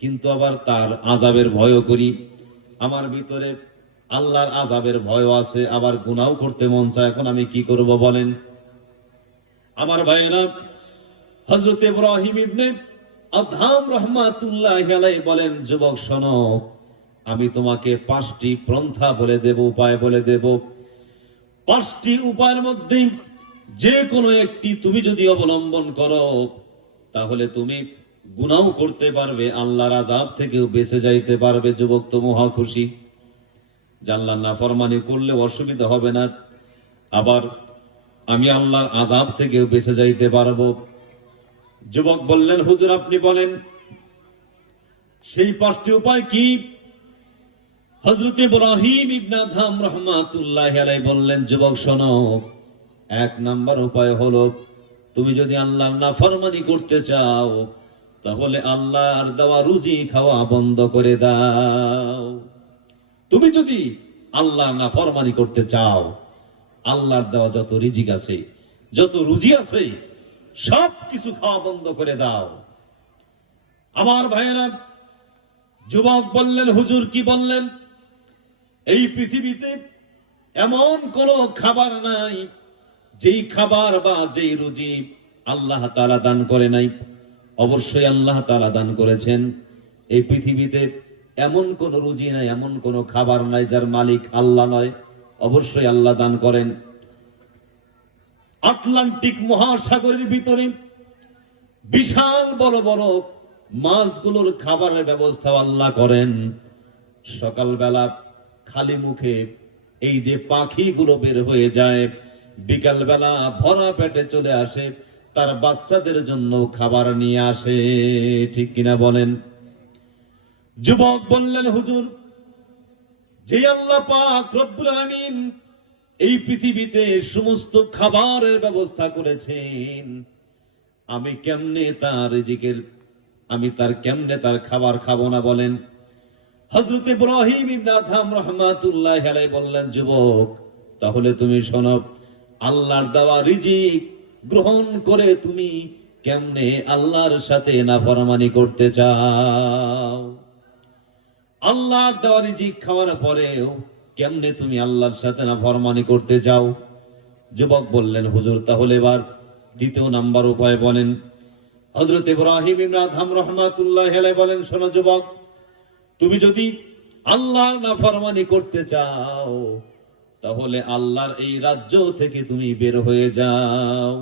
কিন্তু আবার তার আযাবের ভয়ও করি। আমার ভিতরে আল্লাহর আযাবের ভয়ও আছে, আবার গুনাহও করতে মন চায়। এখন আমি কি করব বলেন? আমার ভাইয়েরা, হযরত ইব্রাহিম ইবনে আদহাম রাহমাতুল্লাহি আলাইহি বলেন, যুবক শোনো, আমি তোমাকে 5টি পন্থা বলে দেব, উপায় বলে দেব। 5টি উপায়ের মধ্যে যে কোনো একটি তুমি যদি অবলম্বন করো, তাহলে তুমি গুনাহ করতে পারবে, আল্লাহর আযাব থেকেও বেঁচে যাইতে পারবে। যুবক তো মহা খুশি, যে আল্লাহর নাফরমানি করলে অসুবিধা হবে না, আবার আমি আল্লাহর আযাব থেকেও বেঁচে যাইতে পারবো। যুবক বললেন, হুজুর আপনি বলেন সেই 5টি উপায় কি? হযরত ইব্রাহিম ইবনে আদহাম রাহমাতুল্লাহি আলাইহি বললেন, যুবক শোনো, 1 নাম্বার উপায় হলো, তুমি যদি আল্লাহর নাফরমানি করতে চাও, তাহলে আল্লাহর দেওয়া রুজি খাওয়া বন্ধ করে দাও। তুমি যদি আল্লাহর নাফরমানি করতে চাও, আল্লাহর দেওয়া যত রিজিক আছে, যত রুজি আছে, সব কিছু খাওয়া বন্ধ করে দাও। আমার ভাইয়েরা, যুবক বললেন, হুজুর কি বললেন? এই পৃথিবীতে এমন কোন খাবার নাই যেই খাবার বা যেই রুজি আল্লাহ তাআলা দান করে নাই। অবশ্যই আল্লাহ তাআলা দান করেছেন। এই পৃথিবীতে এমন কোন রুজি নাই, এমন কোন খাবার নাই যার মালিক আল্লাহ নয়, অবশ্যই আল্লাহ দান করেন। আটলান্টিক মহাসাগরের ভিতরে বিশাল বড় বড় মাছগুলোর খাবারের ব্যবস্থা আল্লাহ করেন। সকালবেলা খালি মুখে এই যে পাখিগুলো বের হয়ে যায়, বিকালবেলা ভরা পেটে চলে আসে, তার বাচ্চাদের জন্য খাবার নিয়ে আসে, ঠিক কিনা বলেন? যুবক বললেন, হুজুর, যে আল্লাহ পাক রব্বুল আলামিন এই পৃথিবীতে সমস্ত খাবারের ব্যবস্থা করেছেন, আমি কেমনে তার রিজিকের, আমি তার কেমনে তার খাবার খাবো না বলেন? হযরত ইব্রাহিম ইবনে আদহাম রাহমাতুল্লাহি আলাইহি বললেন, যুবক তাহলে তুমি শোনো, আল্লাহর দেওয়া রিজিক গ্রহণ করে তুমি কেমনে আল্লাহর সাথে নাফরমানি করতে চাও? আল্লাহর দেওয়া রিজিক খাওয়ার পরেও কেমনে তুমি আল্লাহর সাথে নাফরমানি করতে চাও? যুবক বললেন, হুজুর তাহলে এবার 2য় নাম্বার উপায় বলেন। হযরত ইব্রাহিম ইবনে আদহাম রাহমাতুল্লাহি আলাইহি বলেন, শোনো যুবক, তুমি যদি আল্লাহর নাফরমানি করতে চাও, তাহলে আল্লাহর এই রাজ্য থেকে তুমি বের হয়ে যাও।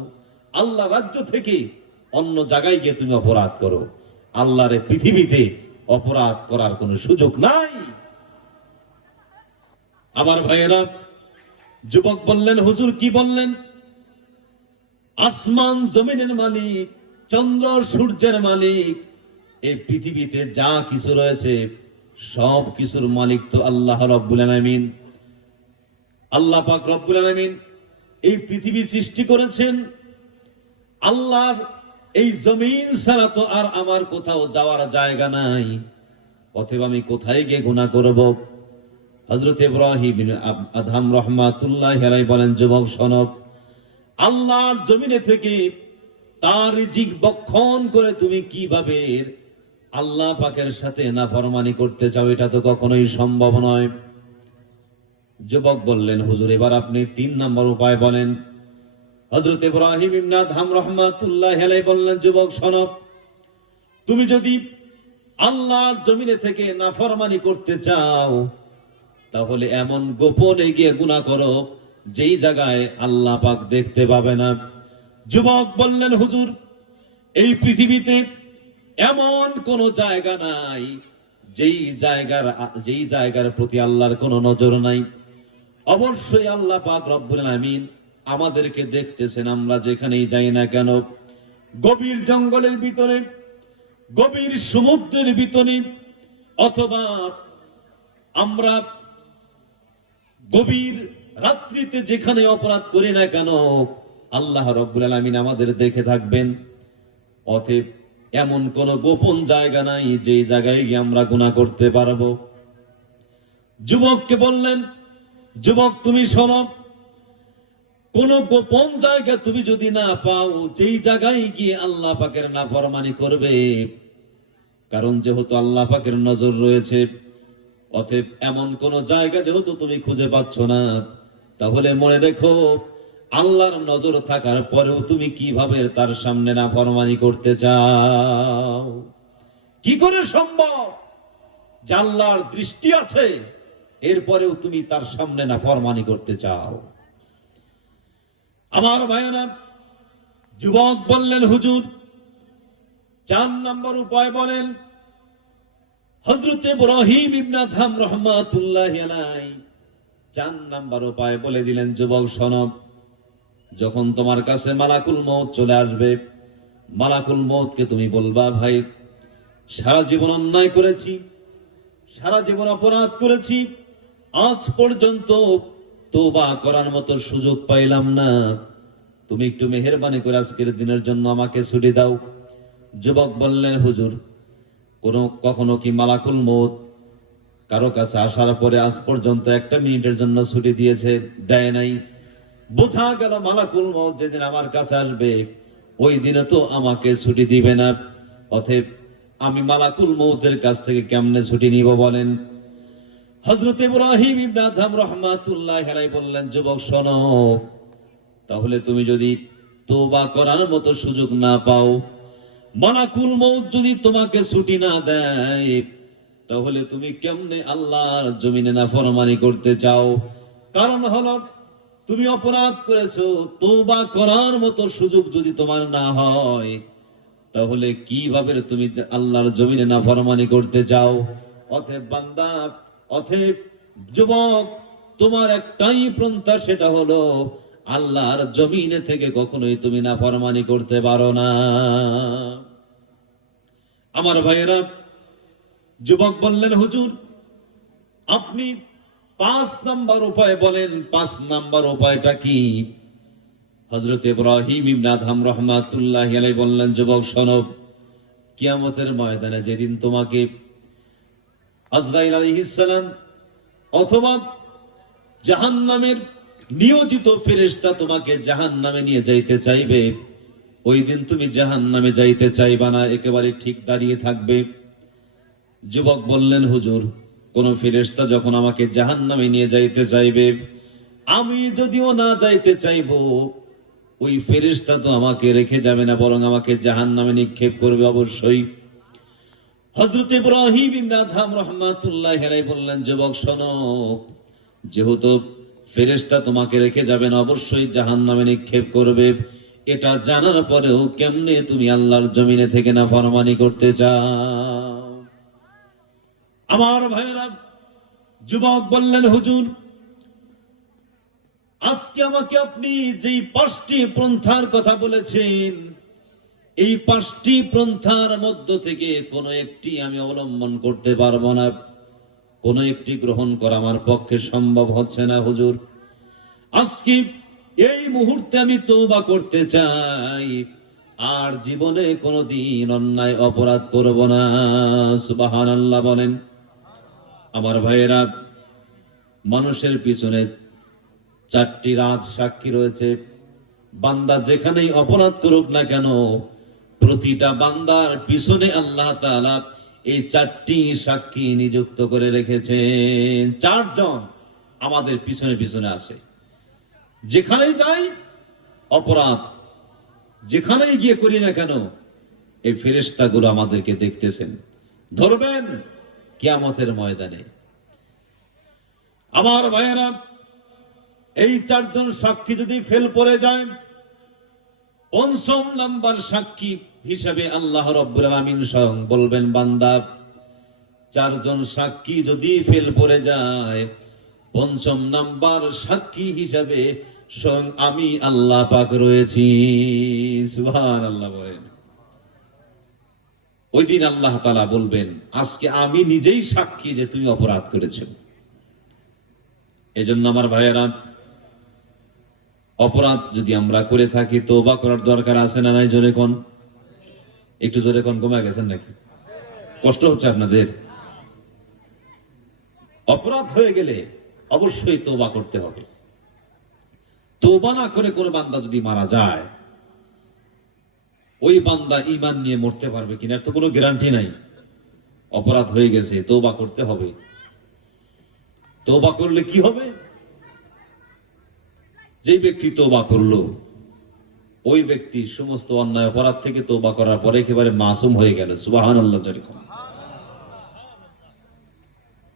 আল্লাহ রাজ্য থেকে অন্য জায়গায় গিয়ে তুমি অপরাধ করো। আল্লাহর এই পৃথিবীতে অপরাধ করার কোনো সুযোগ নাই। আমার ভাইয়েরা, যুবক বললেন, হুজুর কি বললেন? আসমান জমিনের মালিক, চন্দ্র সূর্যের মালিক, এই পৃথিবীতে যা কিছু রয়েছে সব কিছুর মালিক তো আল্লাহ রাব্বুল আলামিন। আল্লাহ পাক রব্বুল আলামিন এই পৃথিবী সৃষ্টি করেছেন। আল্লাহর এই জমিন ছাড়া তো আর আমার কোথাও যাওয়ার জায়গা নাই, অতএব আমি কোথায় গিয়ে গুনাহ করব? হযরত ইব্রাহিম ইবনে আদহাম রাহমাতুল্লাহি আলাইহি বলেন, যুবক শোনো, আল্লাহর জমিনে থেকে তার রিজিক ভক্ষণ করে তুমি কিভাবে আল্লাহ পাকের সাথে নাফরমানি করতে চাও? এটা তো কখনোই সম্ভব নয়। যুবক বললেন, হুজুর এবার আপনি 3 নাম্বার উপায় বলেন। হযরত ইব্রাহিম ইবনে আদহাম রাহমাতুল্লাহি আলাইহি বললেন, যুবক শোনো, তুমি যদি আল্লাহর জমিনে থেকে নাফরমানি করতে চাও, তাহলে এমন গোপনে গিয়ে গুনাহ করো যেই জায়গায় আল্লাহ পাক দেখতে পাবে না। যুবক বললেন, হুজুর এই পৃথিবীতে এমন কোন জায়গা নাই যেই জায়গার প্রতি আল্লাহর কোনো নজর নাই। অবশ্যই আল্লাহ পাক রব্বুল আলামিন আমাদেরকে দেখতেছেন, আমরা যেখানেই যাই না কেন, গভীর জঙ্গলের ভিতরে, গভীর সমুদ্রের ভিতরে, অথবা আমরা গভীর রাত্রিতে যেখানে অপরাধ করি না কেন, আল্লাহ রাব্বুল আলামিন আমাদের দেখে থাকবেন। অতএব এমন কোন গোপন জায়গা নাই যে জায়গায় গিয়ে আমরা গুনাহ করতে পারবো। যুবককে বললেন, যুবক তুমি শোনো, কোন গোপন জায়গা তুমি যদি না পাও, যেই জায়গায় গিয়ে আল্লাহ পাকের নাফরমানি করবে, কারণ যেহেতু আল্লাহ পাকের নজর রয়েছে, অতএব এমন কোন জায়গা যেহেতু তুমি খুঁজে পাচ্ছ না, তাহলে মনে রেখো আল্লাহর নজর থাকার পরেও তুমি কিভাবে তার সামনে নাফরমানি করতে চাও? কি করে সম্ভব যে আল্লাহর দৃষ্টি আছে এরপরেও তুমি তার সামনে নাফরমানি করতে চাও? আমার ভাইয়েরা, যুবক বললেন, হুজুর 4 নম্বর উপায় বলেন। হযরত ইব্রাহিম ইবনে আদহাম রাহমাতুল্লাহি আলাইহি 4 নম্বর উপায় বলে দিলেন, যুবক শোনো, যখন তোমার কাছে মালাকুল মউত চলে আসবে, মালাকুল মউতকে তুমি বলবা, ভাই সারা জীবন অন্যায় করেছি, সারা জীবন অপরাধ করেছি, আজ পর্যন্ত তওবা করার মতো সুযোগ পাইলাম না, তুমি একটু মেহেরবানি করে আজকের দিনের জন্য আমাকে ছুটি দাও। যুবক বললেন, হুজুর কখনো কি মালাকুল মউত কারো কাছে আসার পরে আজ পর্যন্ত 1 মিনিটের জন্য ছুটি দিয়েছে? দেয় নাই। বোঝা গেল মালাকুল মউত যেদিন আমার কাছে আসবে ওই দিনে তো আমাকে ছুটি দিবে না, অতএব আমি মালাকুল মউতের কাছ থেকে কেমনে ছুটি নিব বলেন? হযরত ইব্রাহিম ইবনে আদহাম রাহমাতুল্লাহি আলাইহি বললেন, যুবক শোনো, তাহলে তুমি যদি তওবা করার মতো সুযোগ না পাও, মালাকুল মউত যদি তোমাকে ছুটি না দেয়, তাহলে তুমি কেমনে আল্লাহর জমিনে নাফরমানি করতে চাও? কারণ হলো তুমি অপরাধ করেছো, তওবা করার মতো সুযোগ যদি তোমার না হয়, তাহলে কিভাবে তুমি আল্লাহর জমিনে নাফরমানি করতে চাও? অতএব বান্দা, অতএব যুবক, তোমার একটাই পন্থা, সেটা হলো আল্লাহর জমিনে থেকে কখনোই তুমি নাফরমানি করতে পারো না। আমার ভাইয়েরা, যুবক বললেন, হুজুর আপনি 5 নাম্বার উপায় বলেন। 5 নাম্বার উপায়টা কি? হযরত ইব্রাহিম ইবনে আদহাম রাহমাতুল্লাহি আলাইহি বললেন, যুবক শোনো, কিয়ামতের ময়দানে যেদিন তোমাকে আজরাইল আলাইহিস সালাম অথবা জাহান্নামের নিয়োজিত ফেরেশতা তোমাকে জাহান্নামে নিয়ে যাইতে চাইবে, ওই দিন তুমি জাহান্নামে যাইতে চাইবা না, একেবারে ঠিক দাঁড়িয়ে থাকবে। যুবক বললেন, হুজুর কোন ফেরেশতা যখন আমাকে জাহান্নামে নিয়ে যাইতে চাইবে, আমি যদিও না যাইতে চাইবো, ওই ফেরেশতা তো আমাকে রেখে যাবে না, বরং আমাকে জাহান্নামে নিক্ষেপ করবে অবশ্যই। হযরত ইব্রাহিম ইবনে আদহাম রাহমাতুল্লাহি আলাইহি বললেন, যুবক শোনো, যেহেতু ফেরেশতা তোমাকে রেখে যাবে না, অবশ্যই জাহান্নামে নিক্ষেপ করবে, এটা জানার পরেও কেমনে তুমি আল্লাহর জমিনে থেকে নাফরমানি করতে চাও? আমার ভাইয়েরা, যুবক বললেন, হুজুর আজকে আমাকে আপনি যেই 5টি পন্থার কথা বলেছেন, এই 5টি পন্থার মধ্য থেকে কোন একটি আমি অবলম্বন করতে পারবো না, কোন একটি গ্রহণ করা আমার পক্ষে সম্ভব হচ্ছে না। হুজুর আজকে এই মুহূর্তে আমি তওবা করতে চাই, আর জীবনে কোনোদিন অন্যায় অপরাধ করব না। সুবহানাল্লাহ বলেন। আমার ভাইয়েরা, মানুষের পিছনে 4টি রাজ সাক্ষী রয়েছে। বান্দা যেখানেই অপরাধ করুক না কেন, প্রতিটা বান্দার পিছনে আল্লাহ তাআলা এই 4টি সাক্ষী নিযুক্ত করে রেখেছেন। 4 জন আমাদের পিছনে পিছনে আছে। যেখানেই যাই অপরাধ, যেখানেই গিয়ে করি না কেন, এই ফেরেশতাগুলো আমাদেরকে দেখতেছেন, ধরবেন কিয়ামতের ময়দানে। আমার ভাইয়েরা, এই 4 জন সাক্ষী যদি ফেল পড়ে যায়, 5ম নাম্বার সাক্ষী হিসেবে আল্লাহ রাব্বুল আলামিন স্বয়ং বলবেন, বান্দা 4 জন সাক্ষী যদি ফেল পড়ে যায়, 5ম নাম্বার সাক্ষী হিসেবে স্বয়ং আমি আল্লাহ পাক রয়েছি। সুবহানাল্লাহ বলেন। ওই দিন আল্লাহ তাআলা বলবেন, আজকে আমি নিজেই সাক্ষী যে তুমি অপরাধ করেছো। এজন্য আমার ভাইয়েরা, অপরাধ যদি আমরা করে থাকি, তওবা করার দরকার আছে না নাই? জোরে কোন। একটু জোরে কোন ঘুমায় গেছেন নাকি? কষ্ট হচ্ছে আপনাদের? অপরাধ হয়ে গেলে অবশ্যই তওবা করতে হবে। তওবা না করে কোনো বান্দা যদি মারা যায়, ওই বান্দা ঈমান নিয়ে মরতে পারবে কিনা তো কোনো গ্যারান্টি নাই। অপরাধ হয়ে গেছে, তওবা করতে হবে। তওবা করলে কি হবে? যেই ব্যক্তি তওবা করলো, ওই ব্যক্তি সমস্ত অন্যায় অপরাধ থেকে তওবা করার পরে একেবারে মাসুম হয়ে গেল। সুবহানাল্লাহ। যেরকম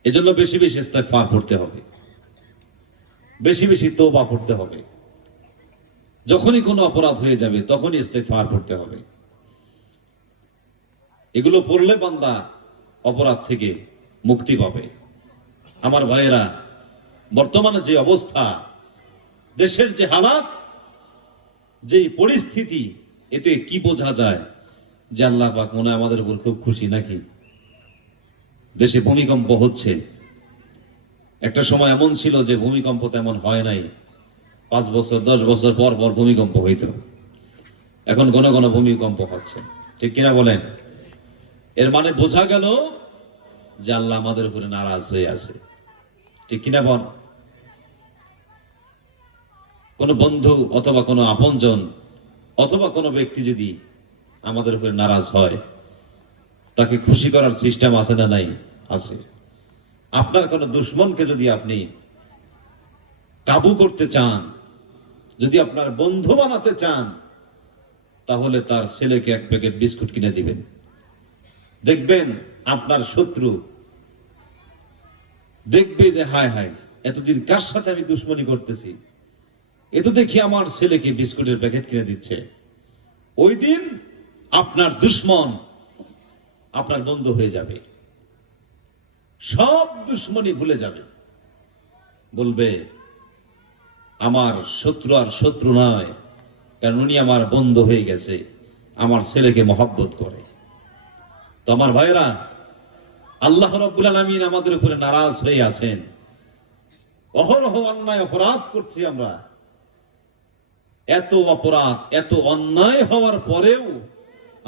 এজন্য বেশি বেশি ইস্তেগফার পড়তে হবে, বেশি বেশি তওবা পড়তে হবে। যখনই কোনো অপরাধ হয়ে যাবে তখনই ইস্তেগফার পড়তে হবে। এগুলো পড়লে বান্দা অপরাধ থেকে মুক্তি পাবে। আমার ভাইয়েরা, বর্তমানে যে অবস্থা, দেশের যে হালাত, যে পরিস্থিতি, এতে কি বোঝা যায় যে আল্লাহ পাক মনে হয় আমাদের উপর খুব খুশি নাকি? দেশে ভূমিকম্প হচ্ছে। একটা সময় এমন ছিল যে ভূমিকম্প তেমন হয় নাই, 5 বছর 10 বছর পর পর ভূমিকম্প হইত। এখন ঘন ঘন ভূমিকম্প হচ্ছে, ঠিক কিনা বলেন? এর মানে বোঝা গেল যে আল্লাহ আমাদের উপরে নারাজ হয়ে আছে, ঠিক কিনা বল? কোনো বন্ধু অথবা কোনো আপনজন অথবা কোনো ব্যক্তি যদি আমাদের উপরে নারাজ হয়, তাকে খুশি করার সিস্টেম আছে না নাই? আছে। আপনার কোনো দুশ্মনকে যদি আপনি কাবু করতে চান, যদি আপনার বন্ধু বানাতে চান, তাহলে তার ছেলেকে 1 প্যাকেট বিস্কুট কিনে দিবেন। দেখবেন আপনার শত্রু দেখবে যে হায় হায়, এতদিন কার সাথে আমি দুশ্মনী করতেছি, এ তো দেখি আমার ছেলেকে বিস্কুটের প্যাকেট কিনে দিচ্ছে। ওই দিন আপনার দুশ্মন আপনার বন্ধু হয়ে যাবে, সব দুশ্মনী ভুলে যাবে, বলবে আমার শত্রু আর শত্রু নয়, কারণ উনি আমার বন্ধু হয়ে গেছে, আমার ছেলেকে মহব্বত করে। তো আমার ভাইরা, আল্লাহ রাব্বুল আলামিন আমাদের উপরে নারাজ হয়ে আছেন। অহরহ অন্যায় অপরাধ করছি আমরা। এত অপরাধ, এত অন্যায় হওয়ার পরেও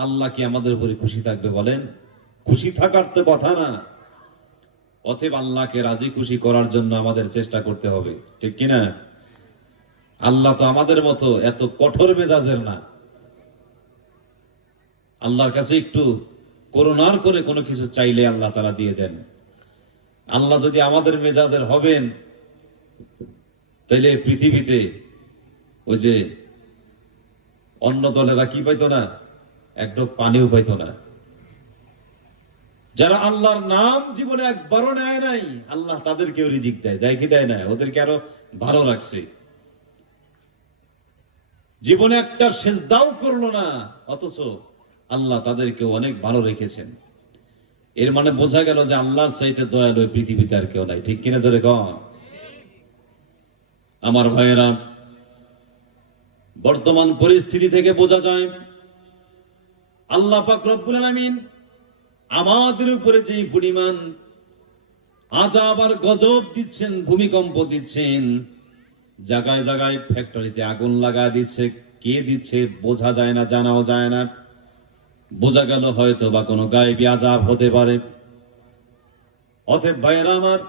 আল্লাহ কি আমাদের উপরে খুশি থাকবে বলেন? খুশি থাকার তো কথা না। অতএব আল্লাহকে রাজি খুশি করার জন্য আমাদের চেষ্টা করতে হবে, ঠিক কিনা? আল্লাহ তো আমাদের মতো এত কঠোর মেজাজের না। আল্লাহর কাছে একটু করুণার করে কোনো কিছু চাইলে আল্লাহ তাআলা দিয়ে দেন। আল্লাহ যদি আমাদের মেজাজের হবেন, তাইলে পৃথিবীতে ওই যে অন্য দলেরা কি পাইতো না? এক ঢোক পানিও পাইতো না। যারা আল্লাহর নাম জীবনে একবারও নেয় নাই, আল্লাহ তাদেরকেও রিজিক দেয়। দেয় কি দেয় না? ওদেরকে আরো ভালো লাগছে। জীবনে একটা সেজদাও করলো না, অথচ আল্লাহ তাদেরকে অনেক ভালো রেখেছেন। এর মানে বোঝা গেল যে আল্লাহর চাইতে দয়ালু পৃথিবীতে আর কেউ নাই, ঠিক কিনা জোরে কন? আমার ভাইয়েরা, বর্তমান পরিস্থিতি থেকে বোঝা যায় আল্লাহ পাক রব্বুল আলামিন আমাদের উপরে যে পরিমাণ আযাব আর গজব দিচ্ছেন, ভূমিকম্প দিচ্ছেন, জায়গায় জায়গায় ফ্যাক্টরিতে আগুন লাগা দিচ্ছে, কে দিচ্ছে বোঝা যায় না, জানাও যায় না। বোঝা গেল হয়তো বা কোনো গায়েবী আযাব হতে পারে। অতএব ভাইয়েরা আমার,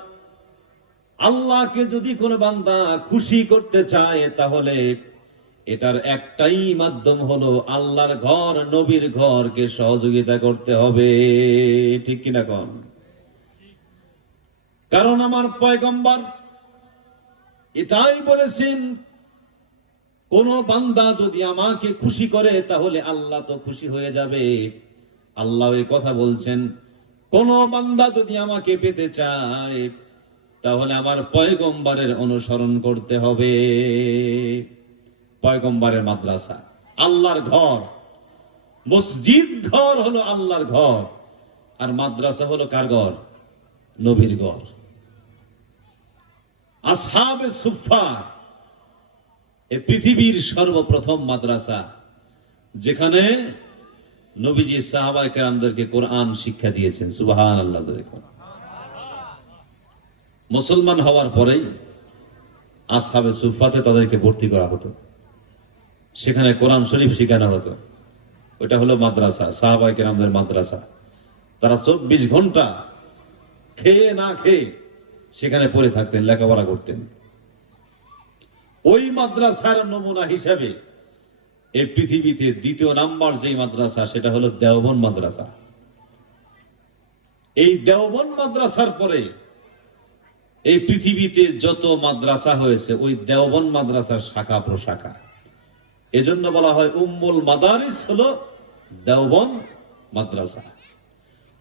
আল্লাহকে যদি কোনো বান্দা খুশি করতে চায়, তাহলে এটার একটাই মাধ্যম হলো আল্লাহর ঘর, নবীর ঘরকে সহযোগিতা করতে হবে, ঠিক কিনা কোন? কারণ আমার পয়গম্বর এটাই বলেছেন, কোন বান্দা যদি আমাকে খুশি করে তাহলে আল্লাহ তো খুশি হয়ে যাবে। আল্লাহ এই কথা বলছেন, কোন বান্দা যদি আমাকে পেতে চায় তাহলে আমার পয়গম্বরের অনুসরণ করতে হবে। পয়গম্বরের মাদ্রাসা, আল্লাহর ঘর, মসজিদ ঘর হলো আল্লাহর ঘর, আর মাদ্রাসা হলো কার ঘর? নবীর ঘর। আসহাবে সুফফা এই পৃথিবীর সর্বপ্রথম মাদ্রাসা, যেখানে নবীজি সাহাবায়ে কেরামদেরকে কোরআন শিক্ষা দিয়েছেন। সুবহানাল্লাহ। মুসলমান হওয়ার পরেই আসহাবে সুফফাতে তাদেরকে ভর্তি করা হতো, সেখানে কোরআন শরীফ শেখানো হতো। ওইটা হলো মাদ্রাসা, সাহাবায়ে কেরামদের মাদ্রাসা। তারা 24 ঘন্টা খেয়ে না খেয়ে সেখানে পড়ে থাকতেন, লেখাপড়া করতেন। ওই মাদ্রাসার নমুনা হিসাবে এই পৃথিবীতে দ্বিতীয় নাম্বার যে মাদ্রাসা সেটা হলো দেওবন্দ মাদ্রাসা। এই দেওবন্দ মাদ্রাসার পরে এই পৃথিবীতে যত মাদ্রাসা হয়েছে ওই দেওবন্দ মাদ্রাসার শাখা প্রশাখা। এজন্য বলা হয় উম্মুল মাদারিস হলো দেওবন্দ মাদ্রাসা।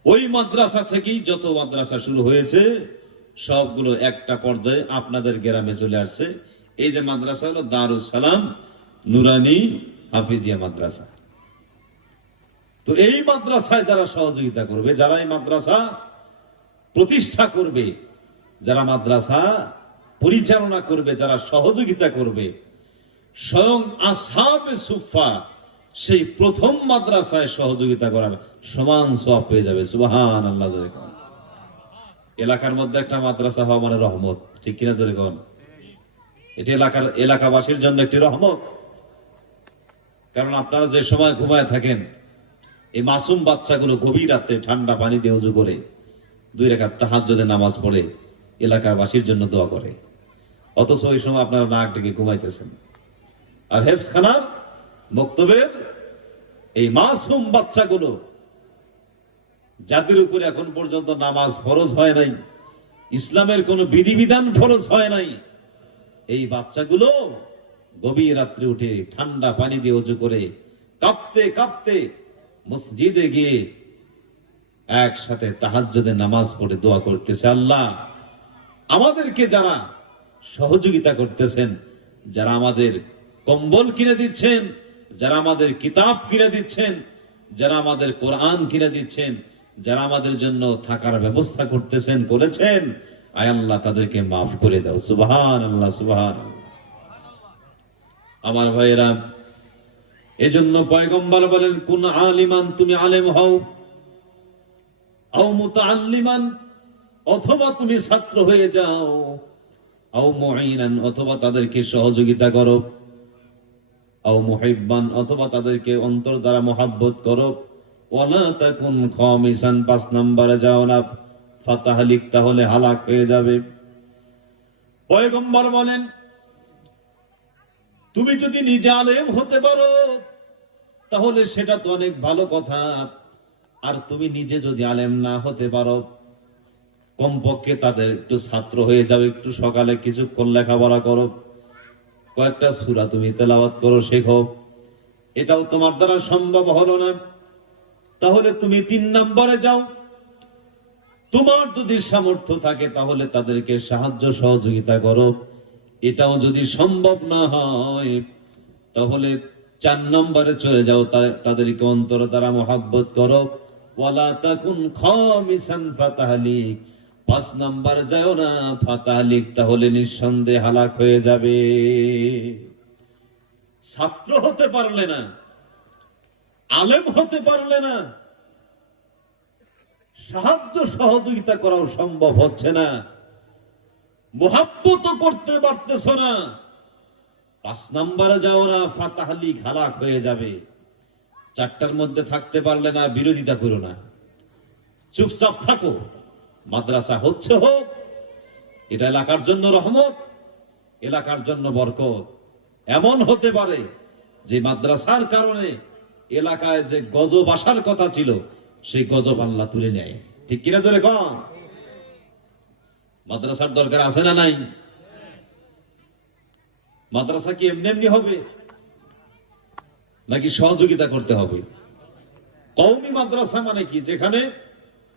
ওই মাদ্রাসা থেকেই যত মাদ্রাসা শুরু হয়েছে সবগুলো একটা পর্যায়ে আপনাদের গ্রামে চলে আসছে। এই যে মাদ্রাসা হলো দারুস সালাম নুরানি হাফিজিয়া মাদ্রাসা। তো এই মাদ্রাসায় যারা সহযোগিতা করবে, যারা এই মাদ্রাসা প্রতিষ্ঠা করবে, যারা মাদ্রাসা পরিচালনা করবে, যারা সহযোগিতা করবে, স্বয়ং আসহাবে সুফা সেই প্রথম মাদ্রাসায় সহযোগিতা করার সমান সওয়াব পেয়ে যাবে। সুবহানাল্লাহ। এলাকার মধ্যে একটা মাদ্রাসা হওয়া মানে রহমত, ঠিক কিনা জোরে কোন? এটি এলাকাবাসীর জন্য একটি রহমত। কারণ আপনারা যে সময় ঘুমায় থাকেন, এই মাসুম বাচ্চাগুলো গভীর রাতে ঠান্ডা পানি দিয়ে ওযু করে 2 রাকাত তাহাজ্জুদের নামাজ পড়ে এলাকাবাসীর জন্য দোয়া করে, অথচ ওই সময় আপনারা নাক ডেকে ঘুমাইতেছেন। আর হেফজখানার মক্তবের এই মাসুম বাচ্চাগুলো যাদের উপরে এখন পর্যন্ত নামাজ ফরজ হয় নাই, ইসলামের কোনো বিধিবিধান ফরজ হয় নাই, এই বাচ্চাগুলো গভীর রাত্রে উঠে ঠান্ডা পানি দিয়ে ওযু করে কাঁপতে কাঁপতে মসজিদে গিয়ে একসাথে তাহাজ্জুদের নামাজ পড়ে দোয়া করতেছে, আল্লাহ আমাদেরকে যারা সহযোগিতা করতেছেন, যারা আমাদের কম্বল কিনে দিচ্ছেন, যারা আমাদের কিতাব কিনে দিচ্ছেন, যারা আমাদের কোরআন কিনে দিচ্ছেন, যারা আমাদের জন্য থাকার ব্যবস্থা করতেছেন, করেছেন, আয় আল্লাহ তাদেরকে মাফ করে দাও। সুবহানাল্লাহ, সুবহানাল্লাহ। আমার ভাইয়েরা, এজন্য পয়গম্বর বলেন, কুন আলিমান, তুমি আলেম হও, আও মুতাআল্লিমান, অথবা তুমি ছাত্র হয়ে যাও, আও মুঈনান, অথবা তাদেরকে সহযোগিতা করো, আও মুহিব্বান, অথবা তাদেরকে অন্তর দ্বারা মহব্বত করো, ওয়ালা তাকুন খামিসান, 5 নম্বরে যাও না, ফাতাহলিক, তাহলে হালাক হয়ে যাবে। পয়গম্বর বলেন, তুমি যদি নিজে আলেম হতে পারো তাহলে সেটা তো অনেক ভালো কথা, আর তুমি নিজে যদি আলেম না হতে পারো কমপক্ষে তাদের একটু ছাত্র হয়ে যাও, একটু সকালে কিছুক্ষণ লেখাপড়া করো, কয়েকটা সূরা তুমি তেলাওয়াত করো, শেখো। এটাও তোমার দ্বারা সম্ভব হলো না, তাহলে তুমি 3 নম্বরে যাও। তোমার যদি সামর্থ্য থাকে তাহলে তাদেরকে সাহায্য সহযোগিতা করো, এটাও যদি সম্ভব না হয় তাহলে 4 নম্বরে চলে যাও, তাদেরকে অন্তর দ্বারা মহব্বত করো, ওয়ালা তাকুন খামিসান ফাতাহলিক, 5 নম্বরে যাও না, ফাতাহলিক, তাহলে নিঃসন্দেহে হালাক হয়ে যাবে। ছাত্র হতে পারলে না, আলেম হতে পারলে না, সাহায্য সহযোগিতা করাও সম্ভব হচ্ছে না, মুহাব্বত করতে পারতেছ না, 5 নম্বরে যাও না, ফাতাহলিক, হালাক হয়ে যাবে। 4টার মধ্যে থাকতে পারলে না, বিরোধিতা করো না, চুপচাপ থাকো। মাদ্রাসা হচ্ছে হোক, এটা এলাকার জন্য রহমত, এলাকার জন্য বরকত। এমন হতে পারে যে মাদ্রাসার কারণে এলাকায় যে গজব আসার কথা ছিল সেই গজব আল্লাহ তুলে নেয়, ঠিক কিনা জোরে কম? মাদ্রাসার দরকার আছে না নাই? মাদ্রাসা কি এমনি এমনি হবে নাকি সহযোগিতা করতে হবে? কওমি মাদ্রাসা মানে কি? যেখানে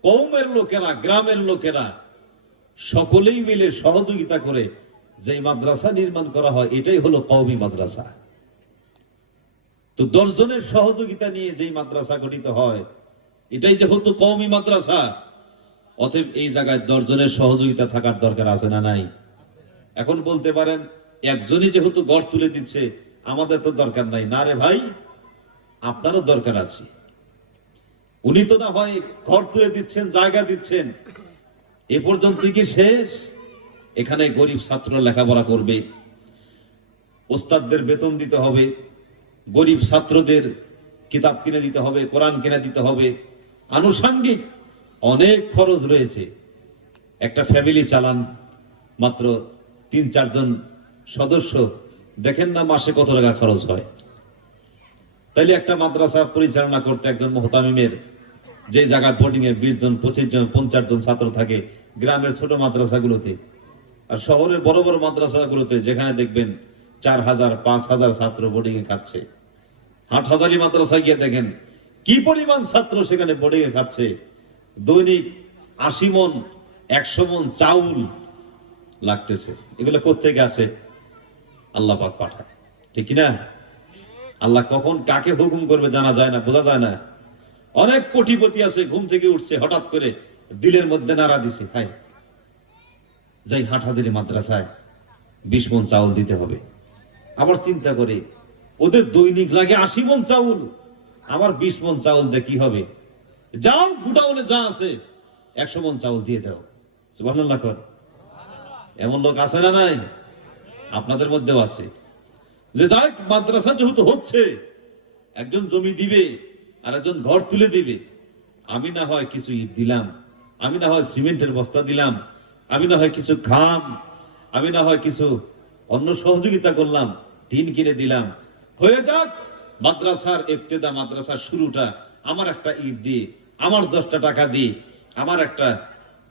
কওমের লোকেরা, গ্রামের লোকেরা সকলেই মিলে সহযোগিতা করে যে মাদ্রাসা নির্মাণ করা হয়, এটাই হলো কওমি মাদ্রাসা। তো 10 জনের সহযোগিতা নিয়ে যেই মাদ্রাসা গঠিত হয় এটাই যেহেতু কওমি মাদ্রাসা, অতএব এই জায়গায় 10 জনের সহযোগিতা থাকার দরকার আছে না নাই? এখন বলতে পারেন একজনই যেহেতু গড় তুলে দিচ্ছে আমাদের তো দরকার নাই। না রে ভাই, আপনারও দরকার আছে। উনি তো না হয় ঘর তুলে দিচ্ছেন, জায়গা দিচ্ছেন, এ পর্যন্ত কি শেষ? এখানে গরিব ছাত্র লেখাপড়া করবে, ওস্তাদদের বেতন দিতে হবে, গরিব ছাত্রদের কিতাব কিনে দিতে হবে, কোরআন কিনে দিতে হবে, আনুষঙ্গিক অনেক খরচ রয়েছে। একটা ফ্যামিলি চালান, মাত্র 3-4 জন সদস্য, দেখেন না মাসে কত টাকা খরচ হয়। তাইলে একটা মাদ্রাসা পরিচালনা করতে একজন মুহতামিমের, যে জায়গায় বোর্ডিং এ 20 জন, 25 জন, 50 জন ছাত্র থাকে গ্রামের ছোট মাদ্রাসাগুলোতে, আর শহরের বড় বড় মাদ্রাসাগুলোতে যেখানে দেখবেন 4000, 5000 ছাত্র বোর্ডিং এ খাচ্ছে। হাটহাজারী মাদ্রাসায় গিয়ে দেখেন কি পরিমাণ ছাত্র সেখানে বোর্ডিং এ খাচ্ছে। দৈনিক 80 মন, 100 মন চাউল লাগতেছে। এগুলো কোত্থেকে আসে? আল্লাহ পাক পাঠায়, ঠিক কিনা? আল্লাহ কখন কাকে হুকুম করবে জানা যায় না, বোঝা যায় না। অনেক কোটিপতি আছে, ঘুম থেকে উঠছে হঠাৎ করে দিলের মধ্যে নাড়া দিছে, হাই যাই হাটহাজারী মাদ্রাসায় 20 মন চাউল দিতে হবে। আবার চিন্তা করে ওদের দৈনিক লাগে 80 মন চাউল, আমার 20 মন চাউল দিয়ে কি হবে? যাও গুডাউনে যা আছে 100 মন চাউল দিয়ে দাও। সুবহানাল্লাহ কর। এমন লোক আছে না নাই? আপনাদের মধ্যেও আছে। যে যাক মাদ্রাসা যেহেতু হচ্ছে, একজন জমি দিবে আর একজন ঘর তুলে দিবে, আমি না হয় কিছু ইট দিলাম, আমি না হয় সিমেন্টের বস্তা দিলাম, আমি না হয় কিছু খাম, আমি না হয় কিছু অন্য সহযোগিতা করলাম, টিন কিনে দিলাম, হয়ে যাক মাদ্রাসার ইবতেদা, মাদ্রাসার শুরুটা আমার একটা ইট দিয়ে, আমার 10টা টাকা দিয়ে, আমার একটা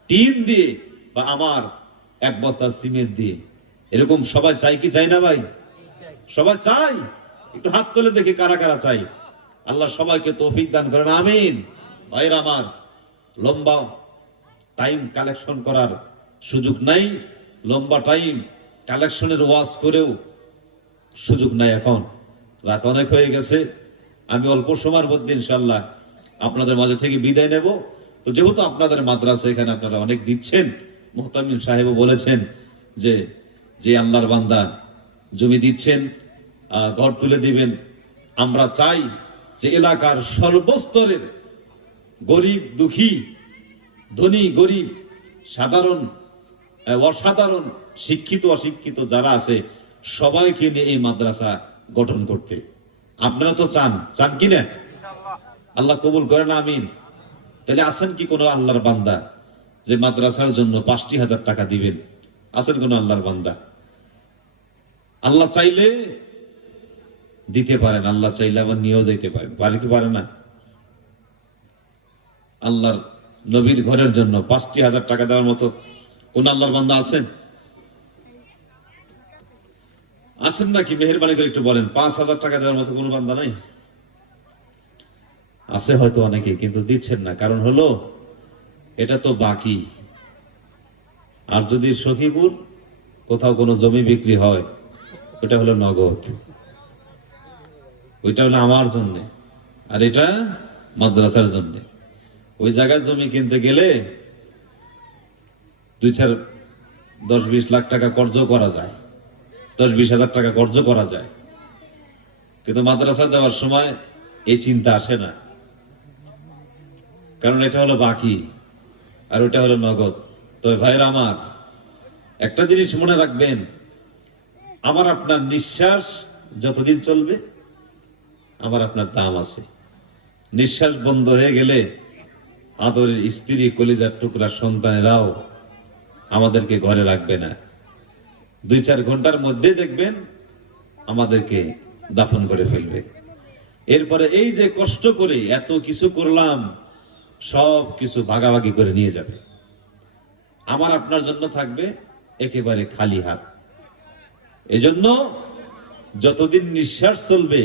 টিন দিয়ে, বা আমার 1 বস্তা সিমেন্ট দিয়ে। এরকম সবাই চাই কি চাই না ভাই? সবাই চাই। একটু হাত তুলে দেখি কারা কারা চাই। আল্লাহ সবাইকে তৌফিক দান করেন, আমিন। ভাইরা আমার, লম্বা টাইম কালেকশন করার সুযোগ নাই, লম্বা টাইম কালেকশনের ওয়াজ করেও সুযোগ নাই। এখন রাত অনেক হয়ে গেছে, আমি অল্প সময়ের মধ্যে ইনশাআল্লাহ আপনাদের মাঝে থেকে বিদায় নেব। তো যেহেতু আপনাদের মাদ্রাসা এখানে আপনারা অনেক দিচ্ছেন, মুহতামিম সাহেবও বলেছেন যে যে আল্লাহর বান্দা জমি দিচ্ছেন, ঘর তুলে দিবেন, আমরা চাই যে এলাকার সর্বস্তরের গরিব দুঃখী, ধনী গরিব, সাধারণ অসাধারণ, শিক্ষিত অশিক্ষিত যারা আছে সবাইকে নিয়ে এই মাদ্রাসা গঠন করতে। আপনারা তো চান, চান কিনা? আল্লাহ কবুল করেন, আমিন। তাহলে আছেন কি কোনো আল্লাহর বান্দা যে মাদ্রাসার জন্য 50,000 টাকা দিবেন? আছেন কোন আল্লাহর বান্দা? আল্লাহ চাইলে দিতে পারেন, আল্লাহ চাইলে আবার নিয়েও যেতে পারেন, পারে কি পারে না? আল্লাহর নবীর ঘরের জন্য 50,000 টাকা দেওয়ার মতো কোন আল্লাহর বান্দা আছেন? আছেন নাকি? মেহেরবানি করে একটু বলেন। 5,000 টাকা দেওয়ার মতো কোনো বান্দা নাই? আছে হয়তো অনেকে, কিন্তু দিচ্ছেন না। কারণ হলো এটা তো বাকি। আর যদি সখীপুর কোথাও কোনো জমি বিক্রি হয়, ওটা হলো নগদ, ওইটা হলো আমার জন্য, আর এটা মাদ্রাসার জন্য। ওই জায়গায় জমি কিনতে গেলে 2-4, 10-20 লাখ টাকা কর্জ করা যায়, 10-20 হাজার টাকা কর্জ করা যায়, কিন্তু মাদ্রাসা দেওয়ার সময় এই চিন্তা আসে না। কারণ এটা হলো বাকি আর ওটা হলো নগদ। তবে ভাইরা আমার, একটা জিনিস মনে রাখবেন, আমার আপনার নিঃশ্বাস যতদিন চলবে আমার আপনার দাম আছে। নিঃশ্বাস বন্ধ হয়ে গেলে আদরের স্ত্রী, কলিজার টুকরা সন্তানেরাও আমাদেরকে ঘরে রাখবে না। 2-4 ঘন্টার মধ্যে দেখবেন আমাদেরকে দাফন করে ফেলবে। এরপরে এই যে কষ্ট করে এত কিছু করলাম, সব কিছু ভাগাভাগি করে নিয়ে যাবে। আমার আপনার জন্য থাকবে একেবারে খালি হাত। এজন্য যতদিন নিঃশ্বাস চলবে,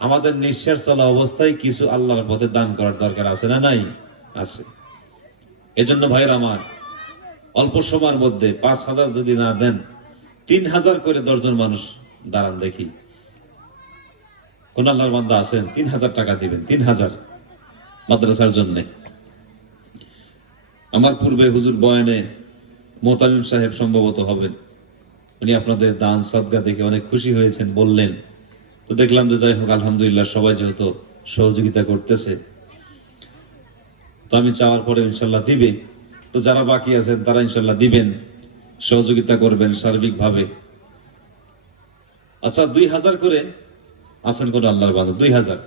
আমাদের নিঃশ্বাস চলা অবস্থায় কিছু আল্লাহর পথে দান করার দরকার আছে না নাই? আছে। এজন্য ভাইরা আমার, অল্প সময়ের মধ্যে 5,000 যদি না দেন, 3,000 করে 10 জন মানুষ দাঁড়ান দেখি। কোন আল্লাহর বান্দা আছেন 3,000 টাকা দিবেন? 3,000 মাদ্রাসার জন্য। আমার পূর্বে হুজুর বয়ানে মোতামিম সাহেব সম্ভবত হবেন, উনি আপনাদের দান সদকা দেখে অনেক খুশি হয়েছেন, বললেন। তো দেখলাম যে যাই হোক, আলহামদুলিল্লাহ সবাই যেহেতু সহযোগিতা করতেছে, তো আমি চাওয়ার পরে ইনশাল্লাহ দিবে। তো যারা বাকি আছেন তারা ইনশাল্লাহ দিবেন, সহযোগিতা করবেন সার্বিকভাবে। আচ্ছা, 2,000 করে আছেন কোন আল্লাহর বান্দা 2000